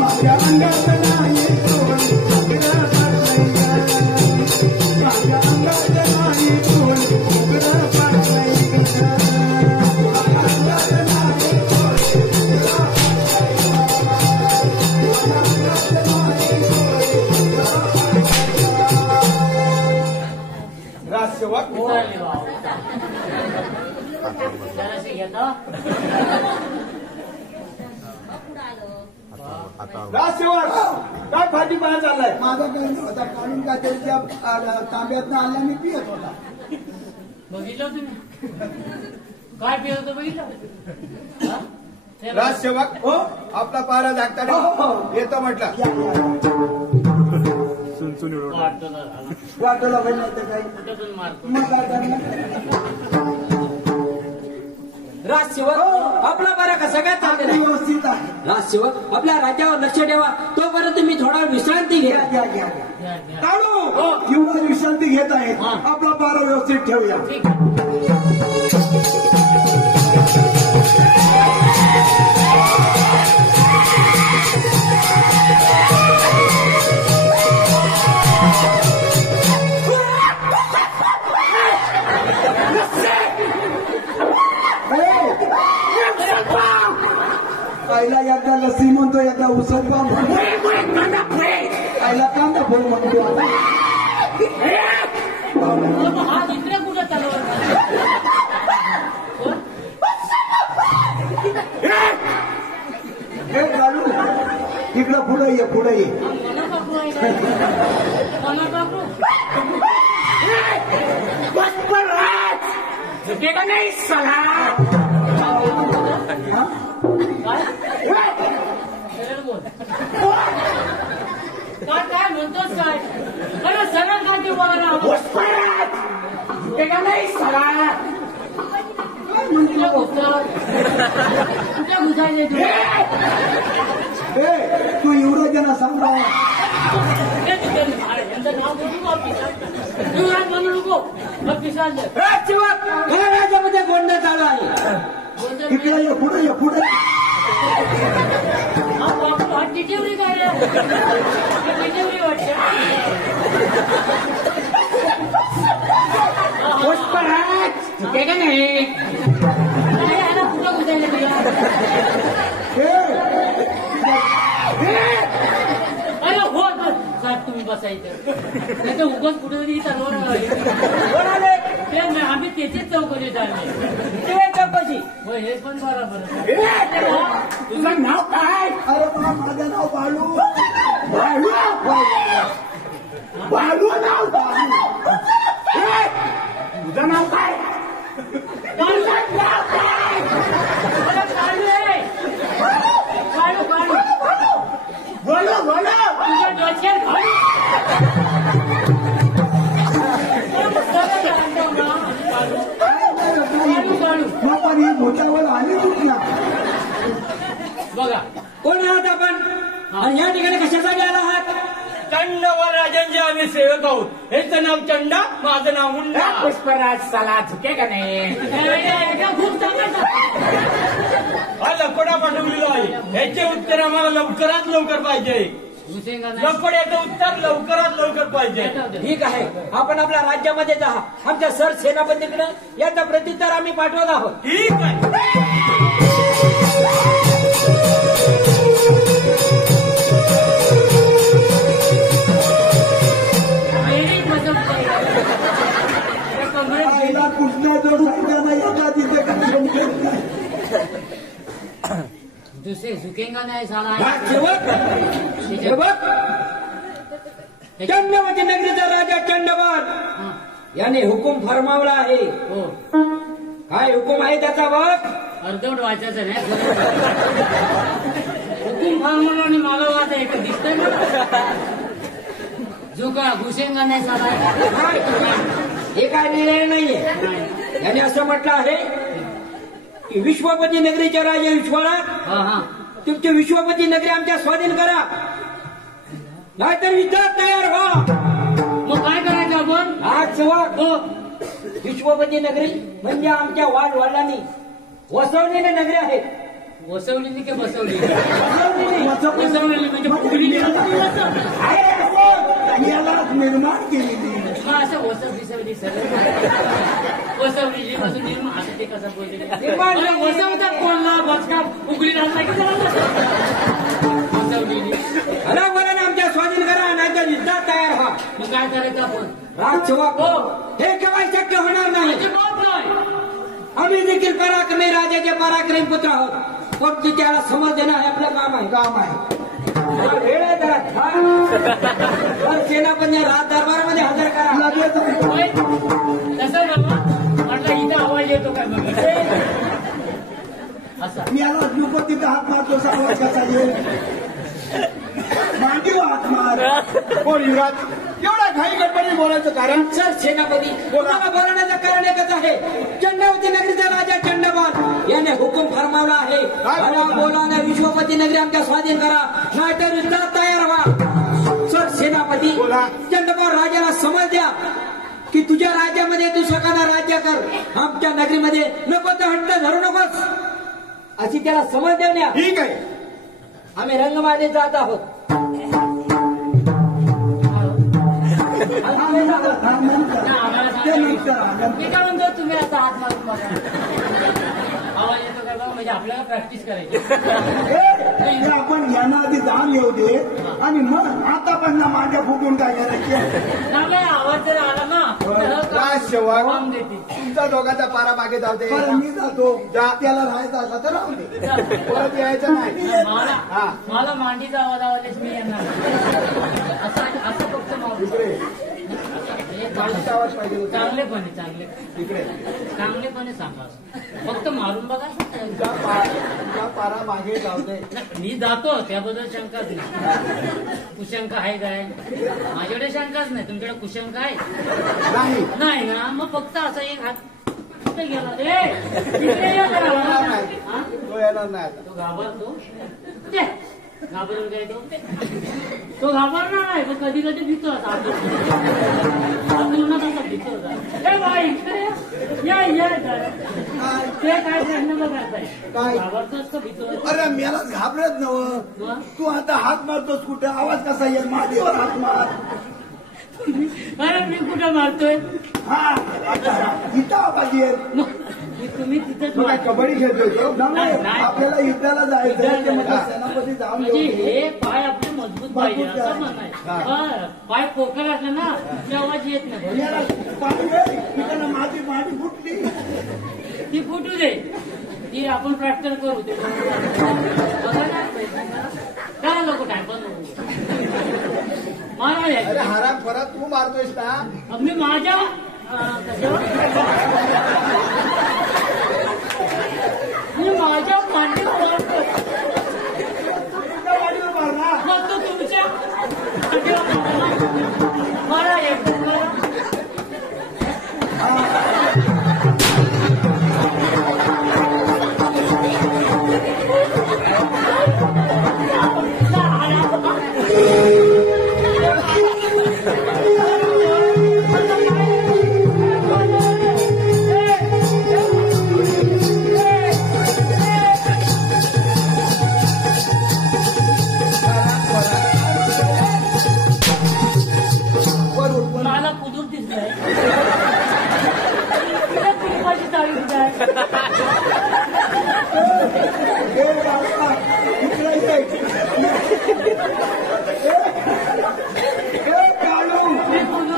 माझ्या अंगात नाही डोळी उघडं फाटलंय गं, माझ्या अंगात नाही डोळी उघडं फाटलंय गं, माझ्या अंगात नाही डोळी उघडं फाटलंय गं. राजसेवक उतरले बाबा. जराशी घेतो. राजसेवक काय भाजीपाला चाललाय. माझा काही नव्हता काढून का त्याच्या तांब्यातनं आणला मी पियत होता. बघितलं तुम्ही काय पित होतं बघितलं. हा? ते बघा. राजसेवक हो आपला पारा जागता येतो म्हटलं. वाटतो ना झाला. वाटोला काही नव्हतं काही. कुठं मारतो. मग काय करणार. राजसेवक आपला बरा का सगळ्यात चांगला आहे. व्यवस्थित आहे. राजसेवक आपल्या राज्यावर लक्ष ठेवा. तोपर्यंत तुम्ही थोडा विश्रांती घ्या. घ्या घ्या घ्या. घ्या, घ्या. काढू एवढा विश्रांती घेत आहेत. हा. आपला पारा व्यवस्थित ठेवूया. ठीक आहे. पहिला एकदा लस्सी म्हणतो, एकदा उसळ पाव म्हणतो, पहिला कांदा फोड म्हणतो. हा इकडे कुठं चालवत. हे काढू इकडं पुढे ये पुढे ये. मला पाकरू आहे का? मला पाकरू. झुकेगा नाही साला. काय? सरळ बोल. काय म्हणतोस काय? अरे सरळ काय ते बोला. झुकेगा नाही साला. कुठे घुसायचे तू. ए तू युवराजांना सांग राव. यांचं नाव बोलू का पिसाळ. युवराज म्हणू नको मग पिसाळ. राजसेवक या राज्यामध्ये गोंधळ चालू आहे. इकडे ये पुढे ये पुढे. हा बापू हा टिटेवरी काय रे. टिटेवरी वाटते. पुष्पराज झुकेगा नाही. कुठं घुसायला तुला. अरे हो साहेब तुम्ही बसायचं. नाही तर उगाच कुठेतरी चालवणार कोणाले ते आम्ही त्याचीच चौकशी चालली. ते चौकशी. होय हे पण बरोबर. तुझं नाव काय. अरे बा माझं नाव बाळू. बाळू बाळू नाव. तुझं नाव काय. काढू रे. काढू काढू. बोलो बोलो. तुझ्या डोक्यात काढू. पण ही भोटावर आली कुठला. बघा कोण आहात आपण आणि या ठिकाणी कशासाठी आला आहात. चंड व राजांचे आम्ही सेवक आहोत. हेच नाव चंडा माझं नाव मुंडा. पुष्पराज साला झुकेगा नाही. खूप चांगला. हा लकोडा पाठवलेला आहे. याचे उत्तर आम्हाला लवकरात लवकर पाहिजे. लकोड्याचं उत्तर लवकरात लवकर पाहिजे. ठीक आहे आपण आपल्या राज्यामध्ये जा. आमच्या सर सेनापतीकडे याचं प्रत्युत्तर आम्ही पाठवत आहोत. ठीक आहे. कुठला जो सांगताना एका तिथे कार्यक्रम दुसरे झुकेंगा नाही साला चंद्रवती नगरीचा राजा चंडबाण याने हुकूम फरमावला आहे. हो काय हुकूम आहे त्याचा बघ. अर्धवट वाचायचं नाही हुकूम फरमावला आणि मला वाचा एक दिसतंय ना झुका घुसेंगा नाही साला. हे काय निर्णय नाहीये. याने असं म्हटलं आहे की विश्वपती नगरीच्या राजा विश्वनाथ तुमची विश्वपती नगरी आमच्या स्वाधीन करा नाहीतर युद्धात तयार व्हा. मग काय करायचं आपण आज हो विश्वपती नगरी म्हणजे आमच्या वाडवडिलांनी वसवलेली नगरी आहे. वसवलेली की बसवली वसवलेली. वसवलेली म्हणजे फुगलेली यालाच निर्माण केलेली. असं वसवली सर वसवलेली पासून निर्माण असं ते कसं बोलले वसवतात कोणला बसका उगली राहत नाही वसवलेली बरोबर आमच्या स्वाधीन करा नाहीतर युद्धात तयार व्हा. मग काय करायचं आपण राजसेवक हे केव्हा शक्य होणार नाही. आम्ही देखील पराक्रमी राजाचे पराक्रमी पुत्र आहोत पण त्याला समज देणं हे आपलं काम आहे. वेळ आहे जरा सेनापती राज दरबारमध्ये हजर करा. तसं बाबा म्हटलं इथं आवाज येतो काय बघ असा मी याला युवतीचा हात मारतो आवाज कसा येईल. मांडीव हात मार. कोण युवराज एवढा घाई गडबडी बोलायचं कारण सर सेनापती कोणाला बोलण्याचं कारण एकच आहे. चंद्रवती नगरीचा राजा चंडबाण याने हुकूम फरमावला आहे बोलाने विश्वपती नगरी आमच्या स्वाधीन करा नाहीतर युद्धात तयार व्हा. सर सेनापती चंडबाण राजाला समज द्या की तुझ्या राज्यामध्ये तू स्वतःला राज्य कर आमच्या नगरीमध्ये नको तर हट्ट धरू नकोस अशी त्याला समज देण्या. ठीक आहे आम्ही रंगमाने जात आहोत. मी काय म्हणतो तुम्ही आता हात मारून बघा आवाज येतो काय बघा म्हणजे आपल्याला प्रॅक्टिस करायची. आपण यांना आधी जाण येऊ दे आणि मग आता पण ना माझ्या फुटून काय करायचे. आवाज जर आला ना राजसेवक काम देते. तुमचा दोघांचा पारा मागे जाऊ दे. बरं मी जातो त्याला राहायचं असला तर राहू दे परत यायचं नाही. मला मांडीचा आवाज आवाजच मी येणार असं फक्त चांगलेपणे चांगलेपणे सांगा फक्त मारून बघा. पारा मागे जाऊ दे. मी जातो त्याबद्दल शंकाच नाही. कुशंका आहे काय माझ्याकडे शंकाच नाही. तुमच्याकडे कुशंका आहे नाही ना मग फक्त असा एक हात कुठे गेला तो येणार नाही आता. तो घाबरतो घाबरून काय तो घाबरणार नाही पण कधी कधी भीतो असा भीतो होता. ते काय प्रश्न बघायचा घाबरतोच का भीतो. अरे मेलाच घाबरत नव्ह तू आता हात मारतोस कुठे आवाज कसा येईल. मांडीवर हात मार. अरे मी कुठं मारतोय हा इथं आवाज येईल. तुम्ही तिथं काय कबड्डी खेळतोय आपल्याला युद्धाला जायचं सेनापती जाऊन म्हणजे हे पाय आपले मजबूत पाहिजे असं म्हणाय. पाय पोकर असले ना ते आवाज येत नाही. माझी माटी फुटली ती फुटू दे ती आपण फ्रॅक्चर करू दे काय लोक टाइमपास मारा हराम परत तू मारतोयस ना. मी माझ्या मी माझ्या मांडीवर मारतो तुमच्या मारा एक मला कुदूर दिसलाय माझी चाळी दिसाय कुदूर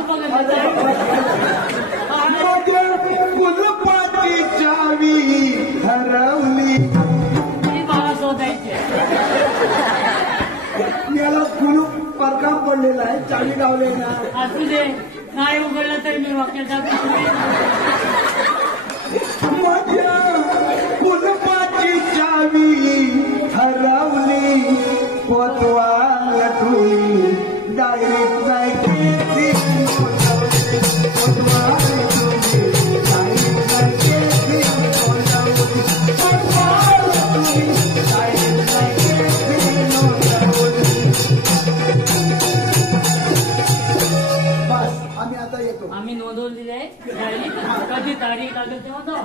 बघायला घरी लावले ना. असू दे, नाही उघडलं तरी मी वाक्याचा माझ्या कुलपाची चावी हरवली पोतवाल तुली डायरेक्ट नाही केली पोतवाल तुली डायरेक्ट नाही केली पोतवाल तुली डायरेक्ट नाही केली बस आम्ही आता येतो. आम्ही नोंदवलेली आहे डायरी. कधी तारीख आलं तेव्हा जाऊ.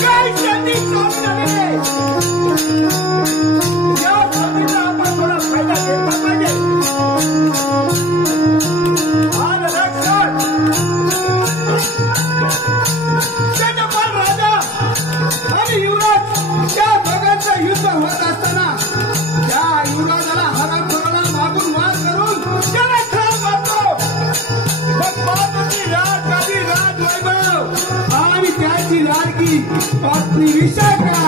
काय त्यांनी चालले या संधीचा आपण थोडा फायदा घेतला पाहिजे. चंद्रपाल राजा आणि युवराज त्या दोघांचं युद्ध होत असताना त्या युवराजाला हरामखोराला मागून वार करून त्याला ठार मारतो. मग बापाची राज आणि राज वैभव आणि त्याची लाडकी पत्नी विशाखा.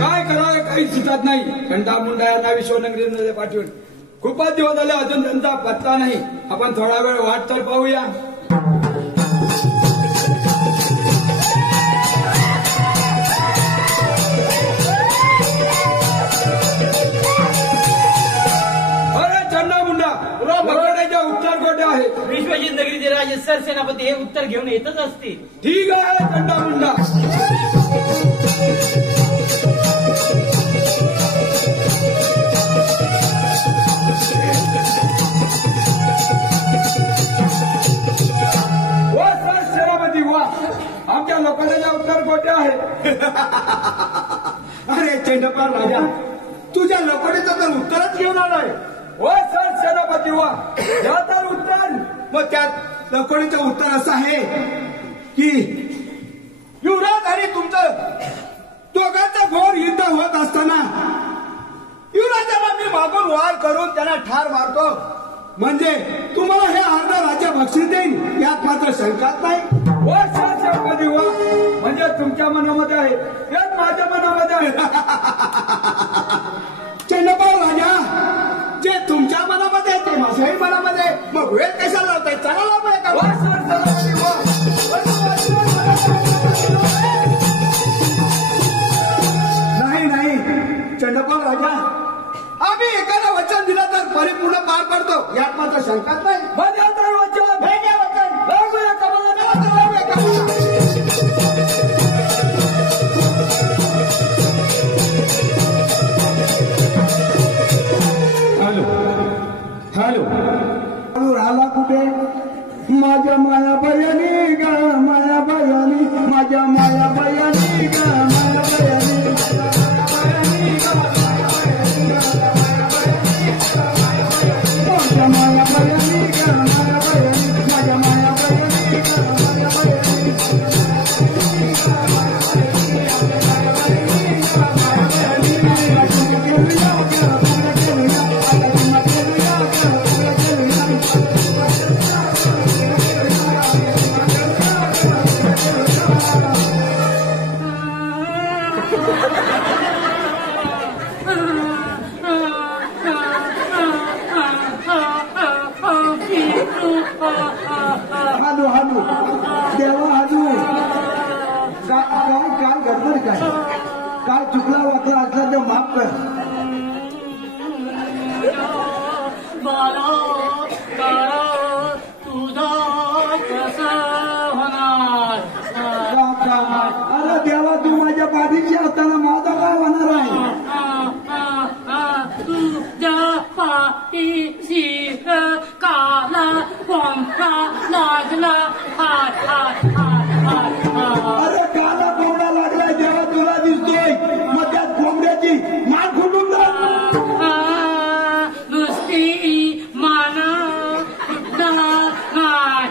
काय करावं काही सुचत नाही. घंटा मुंडा यांना विश्वनगरीमध्ये पाठवून खूपच दिवस झाले अजून त्यांचा पत्ता नाही. आपण थोडा वेळ वाट तर पाहूया. अरे चंडा मुंडा बरोड्याच्या उत्तर कोटे आहे. विश्वजित नगरीचे राजे सरसेनापती हे उत्तर घेऊन येतच असतील. ठीक आहे चंडा मुंडा. वा सर सेनापती वा आमच्या लोकांच्या उत्तर कोटे आहे. अरे चंडपाल राजा तुझ्या लकोडीचं तर उत्तरच घेऊन आलाय. वा सर सेनापती वा या तर उत्तर. मग त्यात लकोडीचं उत्तर असं आहे की युवराज आणि तुमचं दोघांचं घोर युद्ध होत असताना युवराजाला मी मागून वार करून त्यांना ठार मारतो म्हणजे तुम्हाला हे अर्ध राज्य बक्षीस देईन यात मात्र शंकाच नाही. वा सर सेनापती वा म्हणजे तुमच्या मनामध्ये आहे यात माझ्या मनामध्ये आहे. चंडपाल राजा जे तुमच्या मनामध्ये ते माझ्याही मनामध्ये मग वेळ कशाला लावताय. चला लावताय का. वा सर सेनापती वा. नाही चंडपाल राजा आम्ही एखादा वचन दिलं तर परिपूर्ण पार पडतो यात मात्र शंकाच नाही. माझ्या तर वचन लावूया कमला. हॅलो हॅलो राहिला कुठे माझ्या माया बयानी ग माया बयानी माझ्या माया बयानी ग माया बयानी माझ्या माया बयानी ग माया बयानी माझ्या माया बयानी ग माया हालू हालू देवा हालू काय गडबड काय चुकला वाचला असला तर माफ कर. तुझा कसं होणार. अरे देवा तू माझ्या पाठीशी असताना माझा काय होणार आहे. तुझ्या पाठीशी काला कोंबडा लागला. अरे काला कोंबडा लागलाय देवा तुला दिसतोय मग त्या कोंबड्याची मान खुलून जा. नुसती मान फुटणार नाही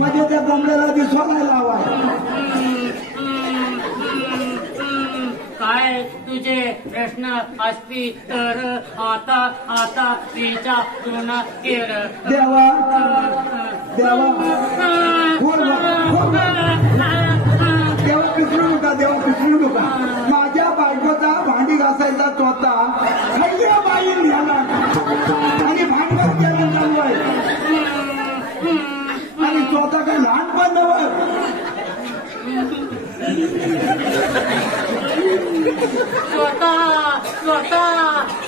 म्हणजे त्या बोंबड्याला दिसवा नाही लावाय. काय तुझे प्रश्न असतील तर आता विचारून केर. देवा देवा पिसरू नका, देवा पिसरू नका. माझ्या बायकोचा भांडी घासायचा स्वतः खैया बाई न्याला आणि भांडवल केलं चालू आहे आणि स्वतः काय लहानपण नव्हतं.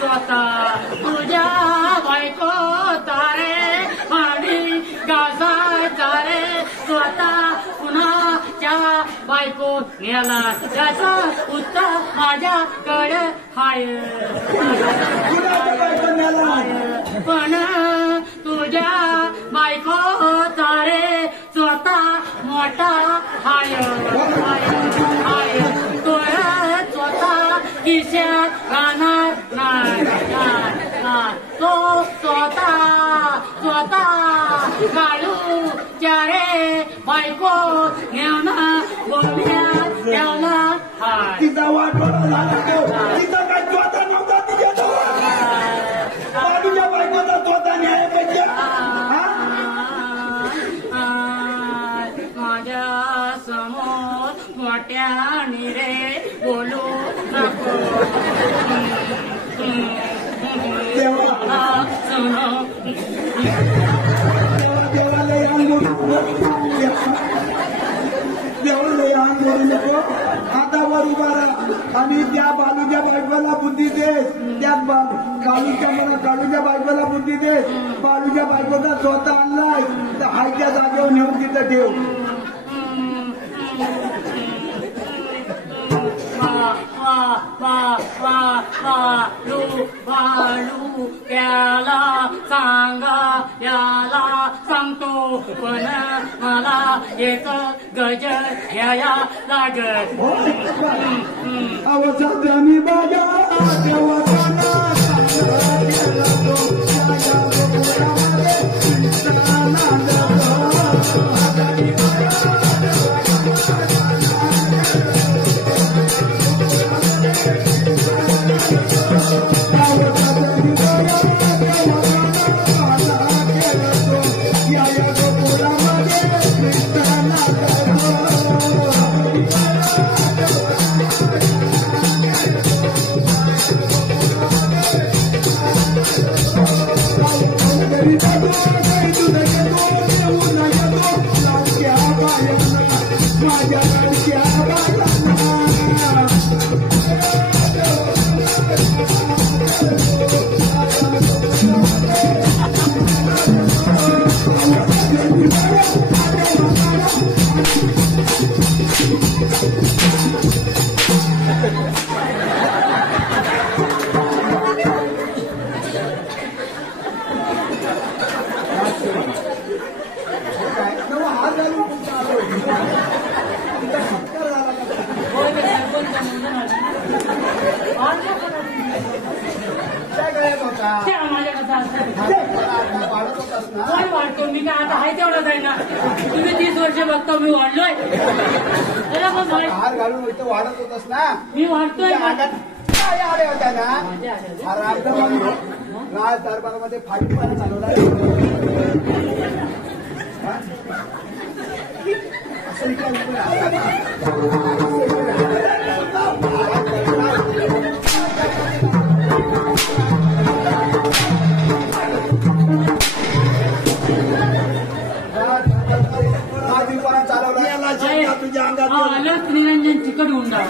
स्वतः तुझ्या बायको तारे भांडी घासायचा रे. स्वतः कुणाच्या बायको गेला त्याचा उत्तर माझ्याकडे हाय. पण तुझ्या बायको तारे स्वतः मोठा हाय हाय. तो स्वतः खिशात राहणार नाही. तो स्वतः काढू चारे बायको घेऊन गोंधळ्यात ठेवला हाय. तिचा वाटोळा झाला. तिचा काय स्वतः नव्हता तिच्याजवळ. बाजूच्या बायकोचा स्वतः न्याय पाहिजे. माझ्या समोर मोठ्याने रे बोलू नको. देवालय बोलू नको. हातावर उभा राहा आणि त्या बालूच्या बायकोला बुद्धी दे. त्या काळूच्या बायकोला बुद्धी दे. बालूच्या बायकोचा स्वतः आणलाय तर हायच्या जागेवर नेऊन तिथं ठेव. बालू त्याला सांगा याला सांगतो पण मला एक गजर घ्याया लागत. अवसाद मी बाजा वाढतो मी काय आता आहे तेवढाच आहे ना. तुम्ही 30 वर्ष बघता मी वाढलोय. हार घालून इथं वाढत होतस ना. मी वाढतोय. काय आले होत्या ना राज दरबारामध्ये फाटीपणा चालवला. असं तुझ्या अंगात आलंच निरंजन चिकट होऊन जावं.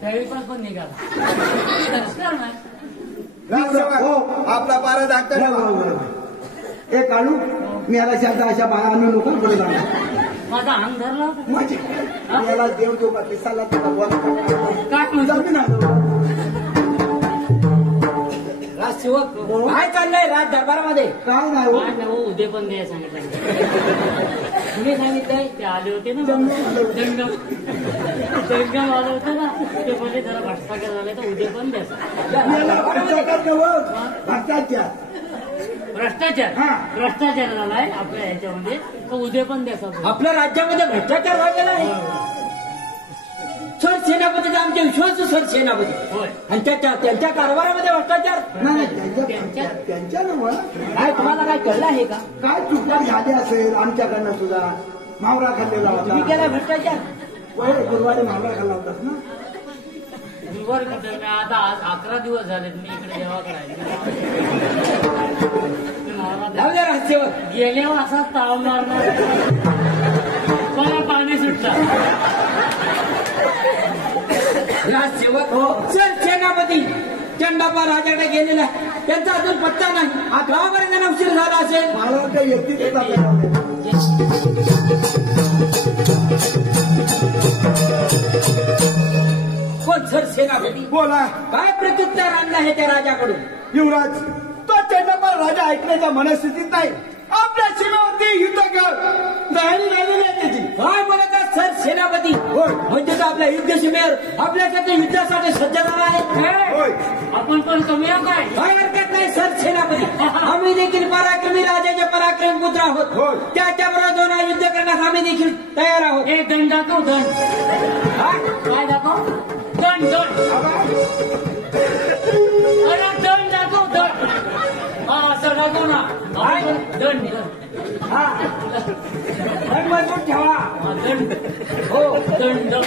त्यावेळीपास पण निघाला. आपला पारा धाकता. हे काढू मी याला शब्द अशा बाळा आणू नको पुढे जाणार. माझा अंग धरला म्हणजे याला देव तो का पिसाला तुला बोला काय म्हणतो. राजसेवक काय चाललंय राज दरबारामध्ये. काय नाही उद्या पण द्या सांगितलं. तुम्ही सांगितलंय ते आले होते ना. जंगम आलं होतं ना ते म्हणजे जरा भटकाट्या झाले तर उद्या पण द्या. भक्ताच्या भ्रष्टाचार हा. भ्रष्टाचार झालाय आपल्या ह्याच्यामध्ये तो उद्या पण द्यायचा आपल्या राज्यामध्ये भ्रष्टाचार झालेला आहे. सर सेनापती आमचे विश्वासू सर सेनापती होय. आणि त्यांच्या कारभारामध्ये भ्रष्टाचार नाही त्यांच्या नावं काय तुम्हाला काय कळलं आहे का? काय चुका झाली असेल आमच्याकडनं सुद्धा. मावरा खाल्लेला तुम्ही होता. केला भ्रष्टाचार? गुरुवारी मावरा खाल्ला होतास ना. गुरुवार नंतर मी आता आज 11 दिवस झालेत मी इकडे देवाकडे जाऊ द्या राज्यावर. गेल्यावर असा ताव मारणार मला पाणी सुटलं. राजसेवक सर सेनापती चंडापा राजाकडे गेलेला आहे. त्यांचा अजून पत्ता नाही. हा गावापर्यंत त्यांना उशीर झाला असेल. मला वाटतं येतील कोण सर सेनापती? बोला काय प्रत्युत्तर आणलं आहे त्या राजाकडून? युवराज, तो चंडापा राजा ऐकण्याच्या मनस्थितीत नाही. आपल्या सीमेवरती युद्ध कर तयारी झालेली आहे त्याची. काय म्हणत आहे सर सेनापती? होय. म्हणजे तो आपल्या युद्ध सीमेवर आपल्यासाठी युद्धासाठी सज्ज झाला आहे. होय. आपण पण कमी आहे काय? काय हरकत नाही सर सेनापती. आम्ही देखील पराक्रमी राजाचे पराक्रमी पुत्र आहोत. होय. त्याच्याबरोबर दोन युद्ध करण्यास आम्ही देखील तयार आहोत. हे दंड दाखव दंड. काय दाखव? दंड दंड. अरे दंड दाखव दंड. हा असं दाखव ना. काय? दंड हा मजबूत ठेवा. दंड. हो दंड दंड.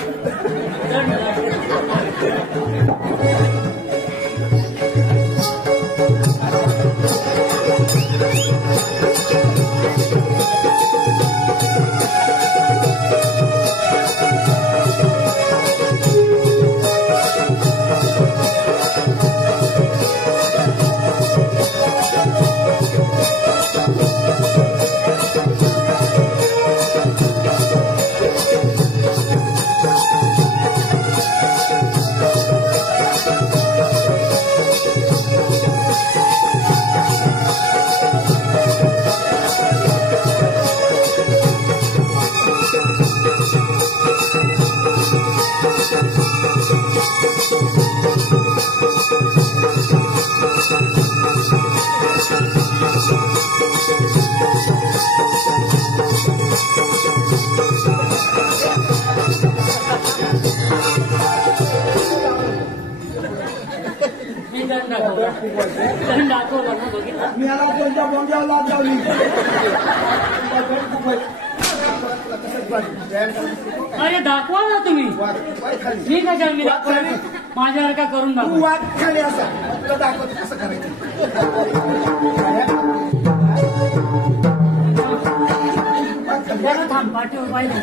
दंड दाखवला ना बघितला. मी याला त्यांच्या बोंग्यावर लाद लावली. अरे दाखवा ना तुम्ही. मी कशा मी दाखवा माझ्यासारखा करून तू दाखवा. वाट खाली असा तुला दाखवतो कसं करायचं. जरा थांब पाठीवर पाहिजे.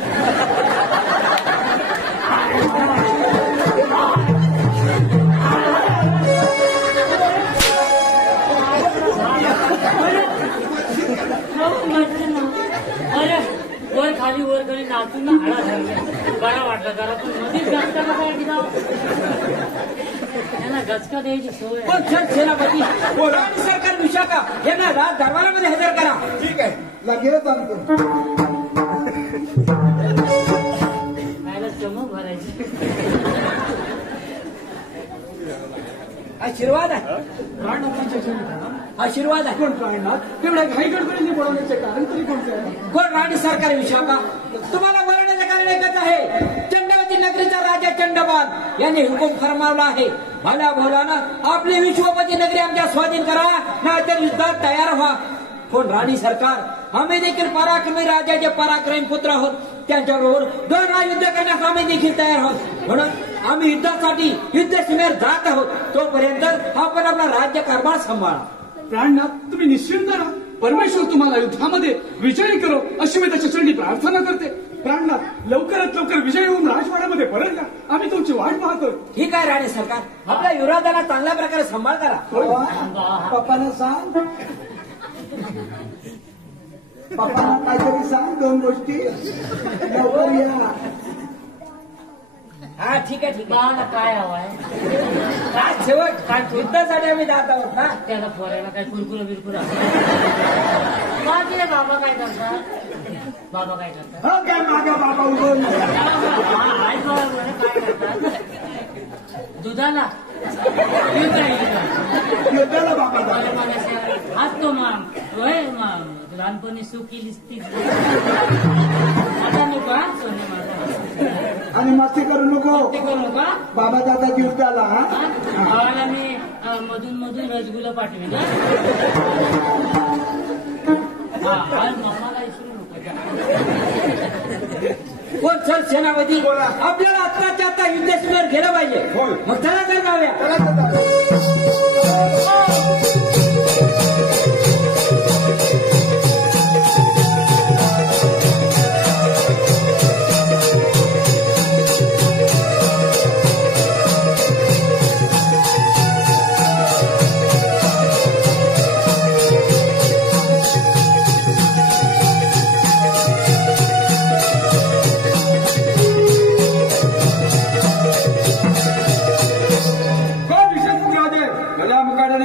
अरे वर खाली वर खाली नाचून ना हाडा झाला. बरा वाटला जरा पण मध्येच गचका कसा दिला. त्यांना गचका द्यायची सवय आहे. पण सर सेनापती आणि सरकार विशाखा यांना राज दरबारामध्ये हजर करा. ठीक आहे लगेच आणतो. खायला चमक भरायची. आशीर्वाद आहे. आशीर्वाद आहे. कोण काढणार तेवढ्या घाईगडबडीने बोलवण्याचे कारण तरी कोणते आहे? कोण राणी सरकार विशाखा तुम्हाला बोलवण्याचं कारण एकच आहे. चंडावती नगरीचा राजा चंडपाल यांनी हुकूम फरमावला आहे. भल्या भोलानं आपली विश्वपती नगरी आमच्या स्वाधीन करा नाहीतर युद्धात तयार व्हा. कोण राणी सरकार आम्ही देखील पराक्रमी राजाचे पराक्रमी पुत्र आहोत. त्यांच्याबरोबर दोन युद्ध करण्यास आम्ही देखील तयार आहोत. म्हणून आम्ही युद्धासाठी युद्ध सीमेवर जात आहोत. तोपर्यंत आपण आपला राज्य कारभार सांभाळा. प्राणनाथ तुम्ही निश्चिंत राहा. परमेश्वर तुम्हाला युद्धामध्ये विजयी करो अशी मी त्याच्या चरणी प्रार्थना करते. प्राणनाथ लवकरात लवकर विजय होऊन राजवाड्यामध्ये परत या. आम्ही तुमची वाट पाहतोय. ठीक आहे राणी सरकार. आपल्या युवराजाला चांगल्या प्रकारे सांभाळ करा. पप्पांना सांग. पप्पांना काहीतरी सांग. दोन गोष्टी लवकर या. हा ठीक आहे ठीक आहे. मला काय हवाय? काय शेवट काय युद्धासाठी आम्ही जात आहोत ना. त्याला पोरायला काय कुरकुरा बिरकुरा. माझे बाबा काय करतात? बाबा काय करतात? हो काय मागा बाबा उभं काय करतात? दुधाला युद्धाला बाबा जा. असतो माम होय माम लहानपणी सुख केलीस ती आता नको हा सोने माझा आणि मस्ती करू नको ते करू नका बाबा दादा युद्धाला. हा भावाला मी मधून मधून रसगुल्ला पाठवेन हा मम्माला विसरू नका. कोण सर सेनापती आपल्याला आत्ताच्या आता युद्धेश्वर गेलं पाहिजे. मग चला तर जाऊया.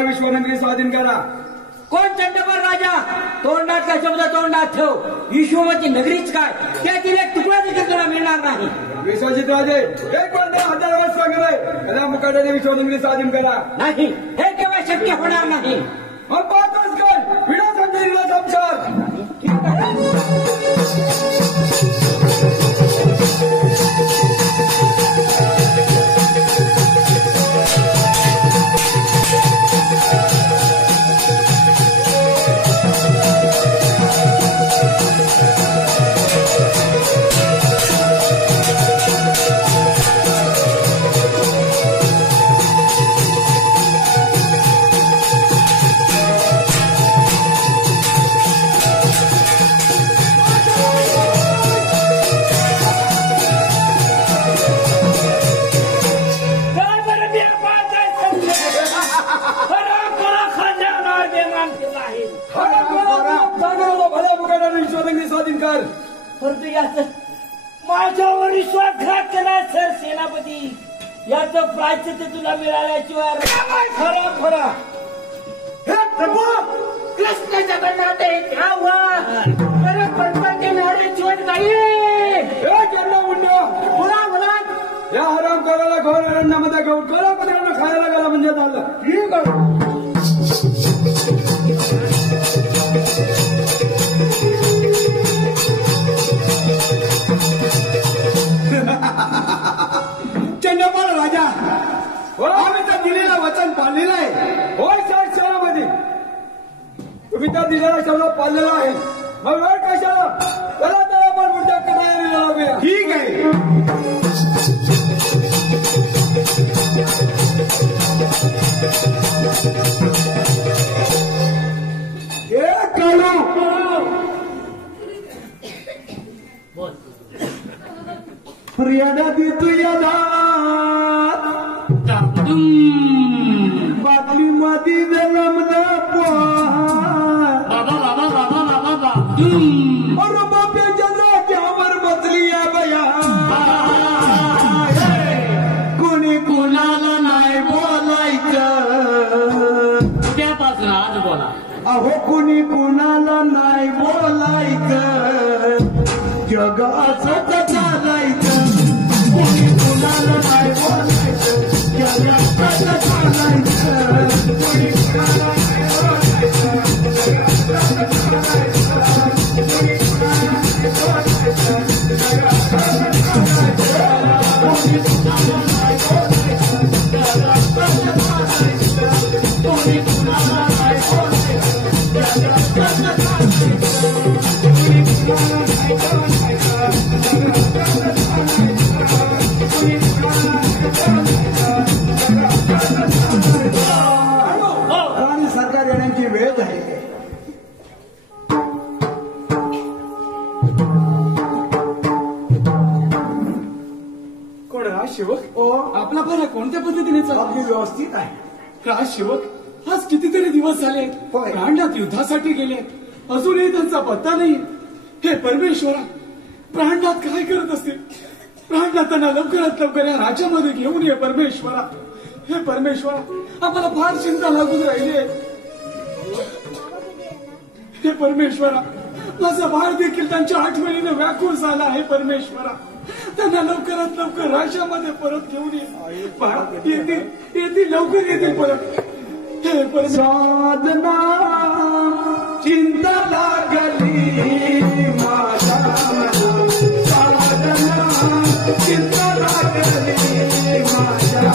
विश्वनगरी स्वाधीन करा. कोण चंडपर राजा तोंडात का शब्द तोंडात ठेव. विश्वमती नगरीच काय त्यातील एक तुकडा देखील तुला मिळणार नाही. विश्वजित राजे एक वंदे हजारावर स्वागत कला मुकाट्याने विश्वनगरी स्वाधीन करा. नाही हे केव्हा शक्य होणार नाही. मग पाहतोच काय विडा संदेशीला संसार. परंतु याच माझ्यावर विश्वासघात केला सर सेनापती. याचं प्रायश्चित्त तुला मिळाल्याशिवाय खरा खरा हे प्रभू कृष्ण जगन्नाथ चोट नाही. बोला या हराम करायला घोर अरण्यामध्ये घेऊन करा पत्रांना खायला गेला म्हणजे झालं. ठीक आहे. चंडपाल राजा आम्ही तर दिलेलं वचन पाळलेलं आहे. होय साहेब सेनापती तुम्ही तर दिलेला शब्द पाळलेला आहे. मग वेळ कशाला चला तर आपण पुढच्या तयारीला लावूया. ठीक आहे. प्रियाडा दी तुया बाटली मध्ये जलमन और बाप्याच्या जाग्यावर बसली या बया. कोणी कुणाला नाही बोलायचं. उद्यापासून आज बोला. अहो कुणी कुणाला नाही बोलायचं. जग असंच चालायचं. कुणी कुणाला नाही बोलायचं. जग असंच चालायचं. कुणी कुणाला नाही बोलायचं. जग असंच चालायचं. कुणी कुणाला नाही बोलायचं. जग असंच चालायचं. कुणी कुणाला नाही बोलायचं. जग असंच चालायचं. कुणी कुणाला नाही बोलायचं. जग असंच चालायचं. कुणी कुणाला नाही बोलायचं. राणी सरकार येण्याची वेळ झाली. कोण राजसेवक आपला पण कोणत्या पद्धतीने अगदी व्यवस्थित आहे. राजसेवक आज कितीतरी दिवस झाले प्राणनाथ युद्धासाठी गेले. अजूनही त्यांचा पत्ता नाही. हे परमेश्वरा प्राणनाथ काय करत असतील. प्राणनाथांना लवकरात लवकर या राज्यामध्ये घेऊन ये परमेश्वरा. हे परमेश्वरा आम्हाला फार चिंता लागून राहिली आहे. हे परमेश्वरा माझा बाळ देखील त्यांच्या आठवणीने व्याकुळ झाला आहे. परमेश्वरा त्यांना लवकरात लवकर राज्यामध्ये परत घेऊन येतील लवकर येतील परत. हे परत साधना चिंता लागली माझ्या मना, साधना चिंता लागली माझ्या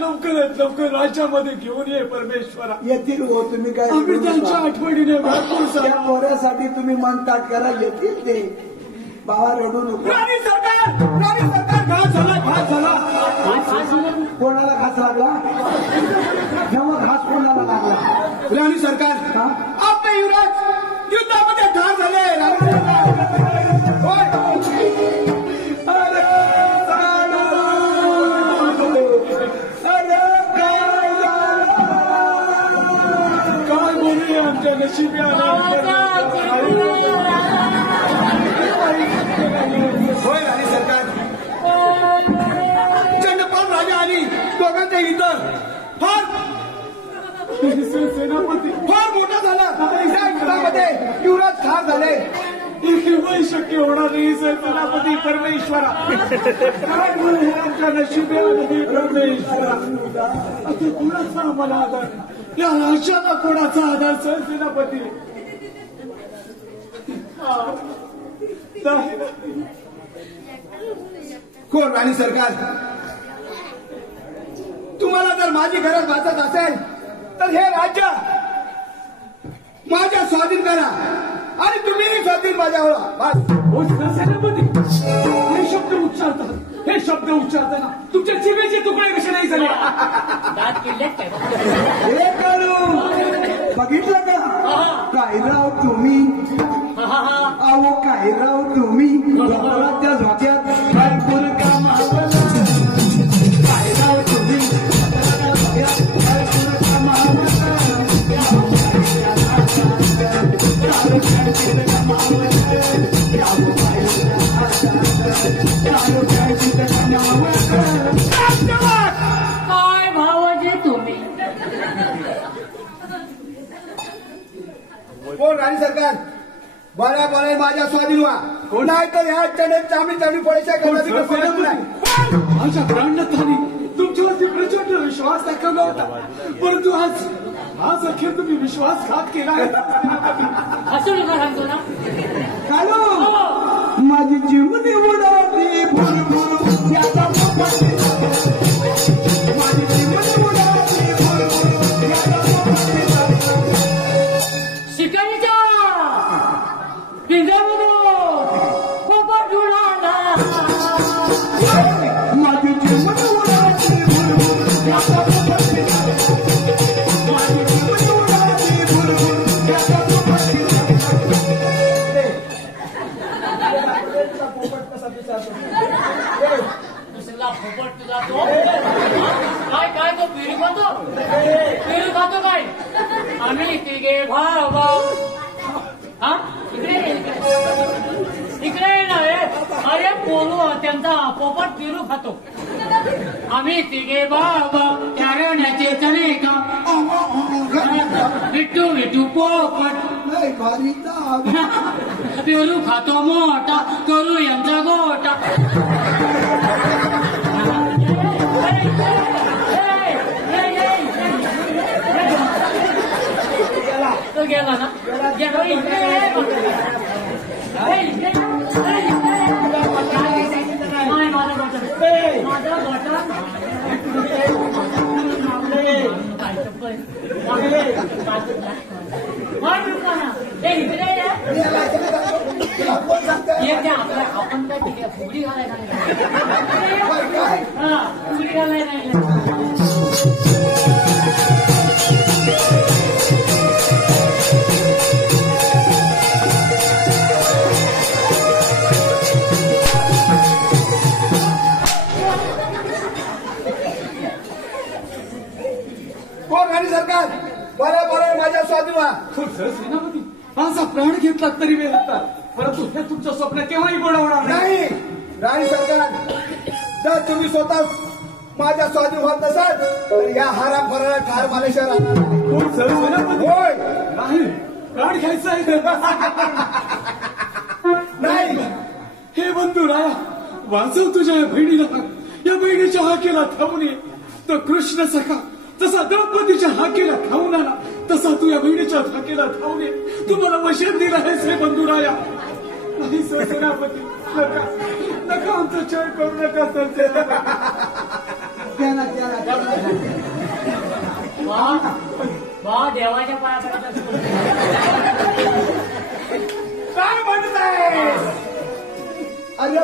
लवकरात लवकर राज्यामध्ये घेऊन ये परमेश्वरा. येतील हो, तुम्ही काय आम्ही त्यांच्या आठवणीने भरपूर पोऱ्यासाठी तुम्ही मन ताट करा, येतील ते. बाबा रडू नको. राणी सरकार घास झाला. कोणाला घास लागला? जेव्हा घास कोणाला लागला? राणी सरकार आपले युवराज युद्धामध्ये ठार झाले. आमच्या नशिबी होय राणी सरकार. चंडपाल राजा आणि दोघांचे इतर फार सेनापती फार मोठा झाला. त्या युद्धामध्ये युवराज ठार झाले. केव्हाही शक्य होणार नाही सेनापती परमेश्वरा. आमच्या नशिबी परमेश्वरा. आता कोणाचा आम्हाला आधार? या राज्याला कोणाचा आधार सेनापती? कोण राणी सरकार? तुम्हाला जर माझी गरज वाचत असेल तर हे राज्य माझ्या स्वाधीन करा आणि तुम्ही स्वाधीन माझ्यावर. सेनापती हे शब्द उच्चारतात. हे शब्द उच्चारताना तुमच्या जिभेचे तुकडे कसे नाही झाले? हे करू बघितलं का? काय राव तुम्ही, अहो काय राव तुम्ही, त्या झोक्यात भरपूर कामावलं. काय राव तुम्ही, भरपूर कामावलं. काय भावाचे तुम्ही? कोण राणी सरकार? बऱ्या बऱ्या माझ्या स्वाधीन व्हा, नाही तर ह्या चढत आम्ही चढी पडायच्या नाही. माझ्या प्राणनाथाने तुमच्यावरती प्रचंड विश्वास दाखवला होता, परंतु आज अखेर तुम्ही विश्वासघात केला आहे. असं नका सांगतो ना. हॅलो, माझी जीवनी उडाली भुरभुर याचा माझी जीवनी उडाली भुरभुर याचा शिकारीच्या पिंजऱ्यामधून पोपट उडाला. माझी जीवनी उडाली भुरभुर याचा माझी जीवनी उडाली भुरभुर याचा दुसरीला पोपट तुझा तो काय तो पेरू खातो काय? आम्ही तिघे भाव हा इकडे ना अरे पोरू त्यांचा पोपट पिरू खातो आम्ही तिघे बाबा चारण्याचे चणे का विठू विठू पोपट पेरू खातो मोठा करू यांचा गोटा तो गेला ना गेला आपण काय फुगडी घालायला फुगडी घालायला सरकार बरं माझ्या स्वाधीन सेनापती माझा प्राण घेतला तरी वेळ लागतात परंतु हे तुमचं स्वप्न केव्हाही गोड होणार नाही राणी सरकार जर तुम्ही स्वतः माझ्या स्वाधीन होत नसाल तर या हाराम फराला ठार मालेश्वर होय नाही प्राण घ्यायचा आहे नाही हे बंधू राया वाचव तुझ्या या बहिणीला या बहिणीच्या हाकेला थांबून ये तो कृष्ण सखा तसा द्रौपदीच्या हाकेला खाऊन आला तसा तू या बहिणीच्या हाकेला खाऊन ये तू मला वशीत दिला आहेस हे बंधुराया नाही सेनापती नका नका आमचा छळ करू नका देवाच्या पायापर्यंत काय म्हणताय अरे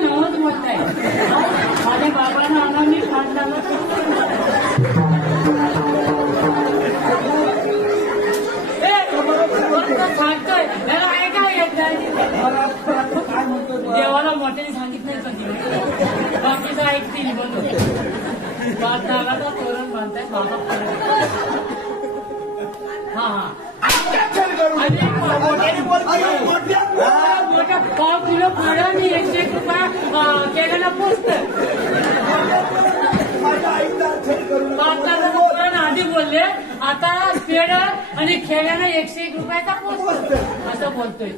नवत म्हणताय माझ्या बाबांना आला मी काढला सांगतोय त्याला ऐका येत नाही देवाला मोठ्याने सांगितलं बाकीचं ऐकतील म्हणून नागाचा तोरण बांधताय बाबा हा मोठ्या 5 किलो फळं मी 101 रुपया केलेला पोचत आधी बोलले आता पेड आणि खेळ्यानं 101 रुपयाचा पोचत असं बोलतोय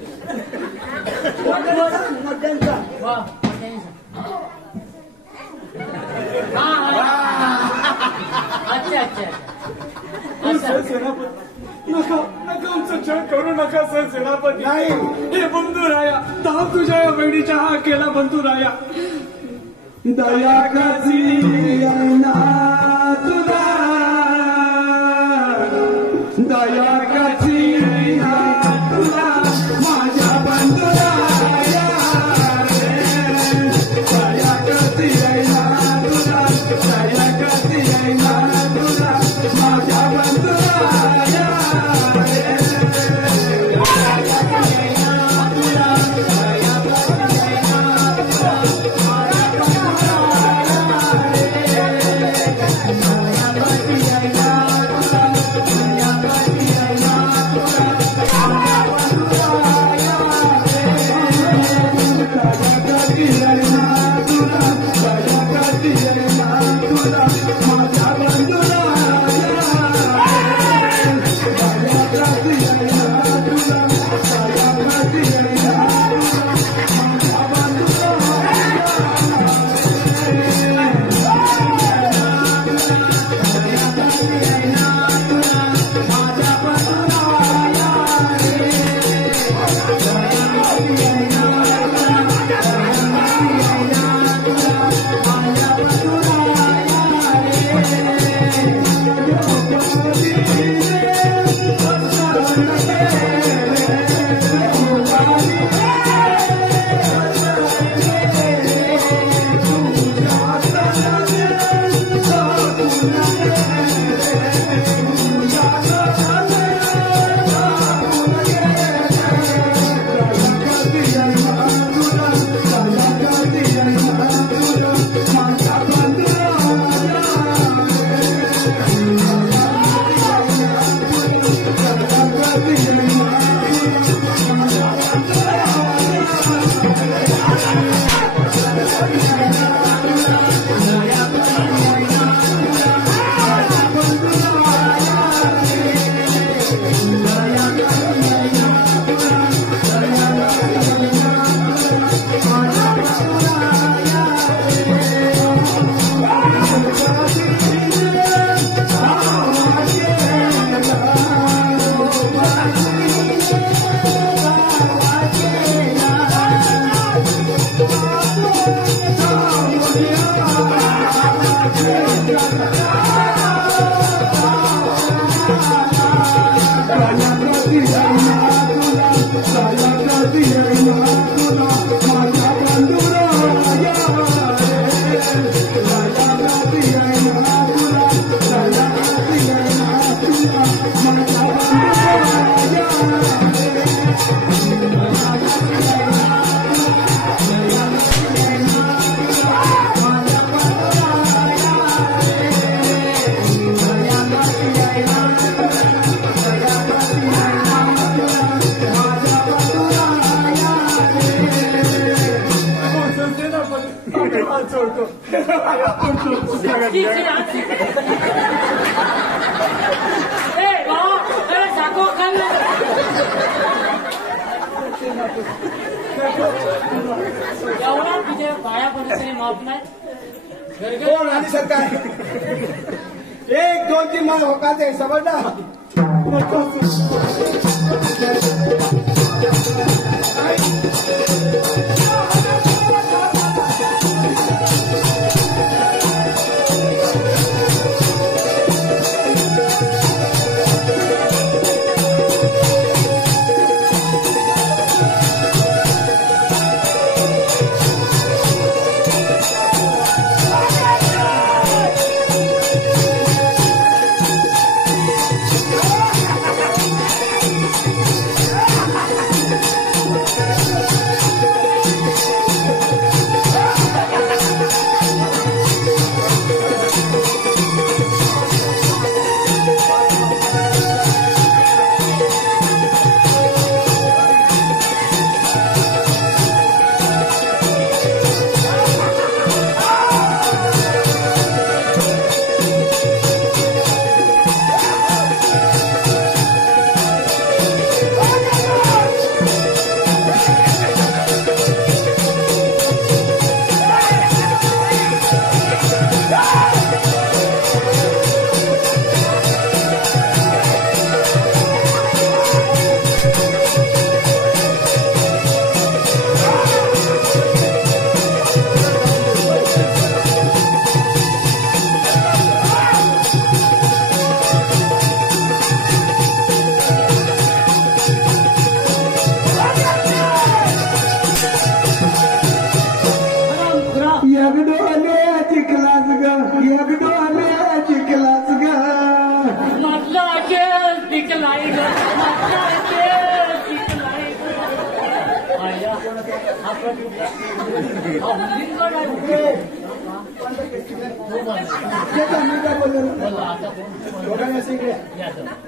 अच्छा नका नका आमचा छळ करू नका सर सेनापती नाही हे बंधू राया धाव तुझ्या या बहिणीच्या हा केला बंधू राया दया कशी तुला दया कशी तुला माझ्या बंधू राया दया कशी तुला दया कशी तुला माझ्या बंधू राया एवढा तुझ्या पायापर्यंत माफ नाही कोण आणि सरकार 1 2 3 माल होकाते समजला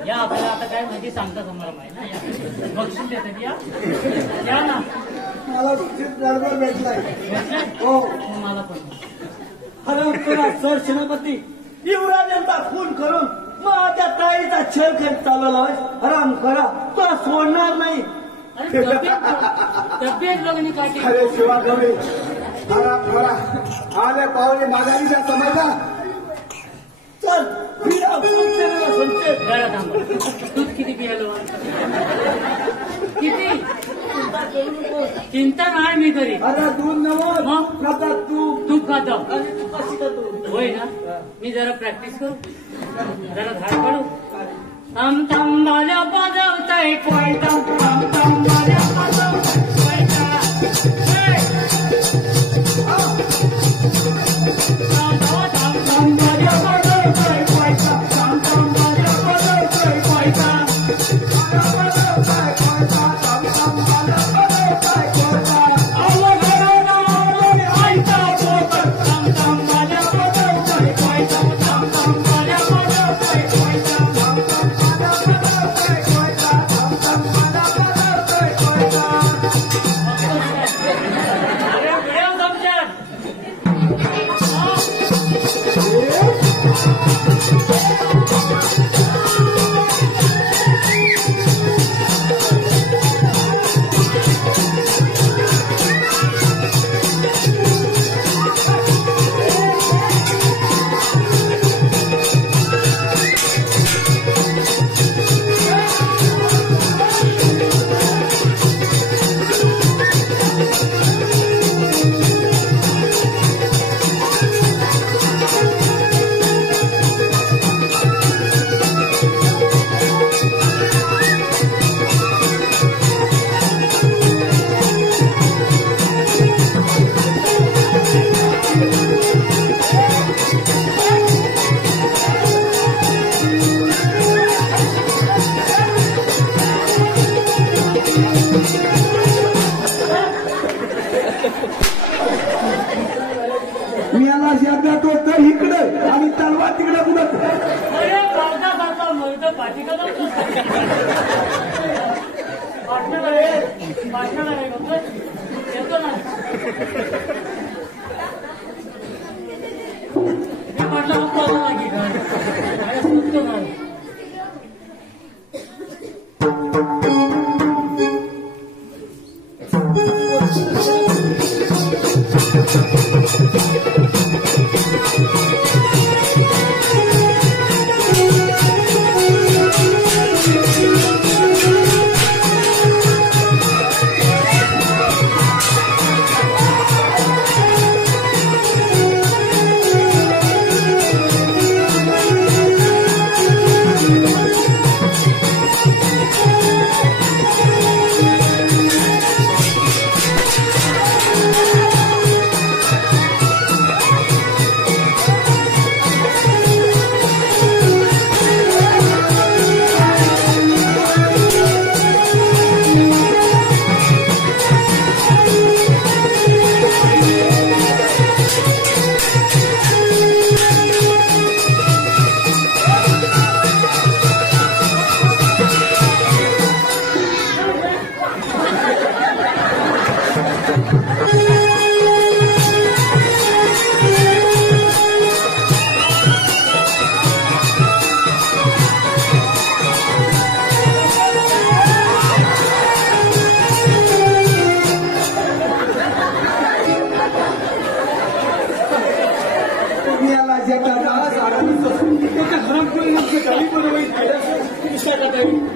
या आपल्याला आता काय माहिती सांगता समारंभ आहे ना बक्षीस देतात या ना मला बरोबर भेटलाय हो मला पण हराम करा सर सेनापती युवराजांचा खून करून माझ्या ताईचा छळ खेळ चालवला हराम करा तो सोडणार नाही तब्येत बघणी काय अरे शिवा गवळी हराम करा आले पावले माघारी द्या समजला चल फिरा संचेत दूध किती पियालो किती चिंता नाही मी करी अरे दूध नवं तूप खातो आणि तू कशी करतो होय ना मी जरा प्रॅक्टिस करू जरा धाड काढू तम तम माझ्या बजावताय कोयता तम तम माझ्या बजावताय कोयता तम तम माझ्या बजावताय कोयता तम तम माझ्या बजावताय कोयता एकदा तो तर इकडे आणि तलवार तिकडे कुठं. अरे पावसा सारखा मोहित पाठी येतो ना म्हटलं लागी काय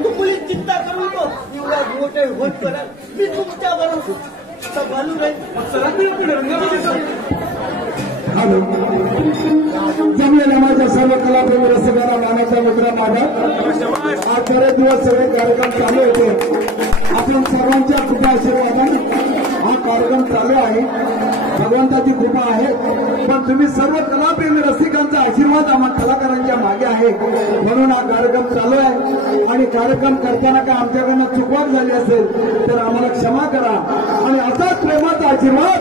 तुम्ही चिंता करू नको. एवढा मोठे होत करा मी तुमच्या बरोबर घालून हॅलो जमलेल्या माझ्या सर्व कलाप्रेमी रसिकांना मानाचा मित्र माझा. आज बरेच दिवस सगळे कार्यक्रम चालू होते. आपण सर्वांच्या कृपा आशीर्वादाने हा कार्यक्रम चालू आहे. भगवंताची कृपा आहे. पण तुम्ही सर्व कलाप्रेमी रसिकांचा आशीर्वाद आम्हा कलाकारांच्या मागे आहे म्हणून हा कार्यक्रम चालू आहे. आणि कार्यक्रम करताना काय आमच्याकडनं चुकवाक झाली असेल तर आम्हाला क्षमा करा आणि असाच प्रेमाचा आशीर्वाद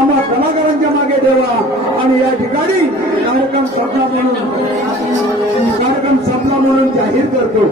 आम्हा कलाकारांच्या मागे ठेवा. आणि या ठिकाणी कार्यक्रम संपला म्हणून जाहीर करतो.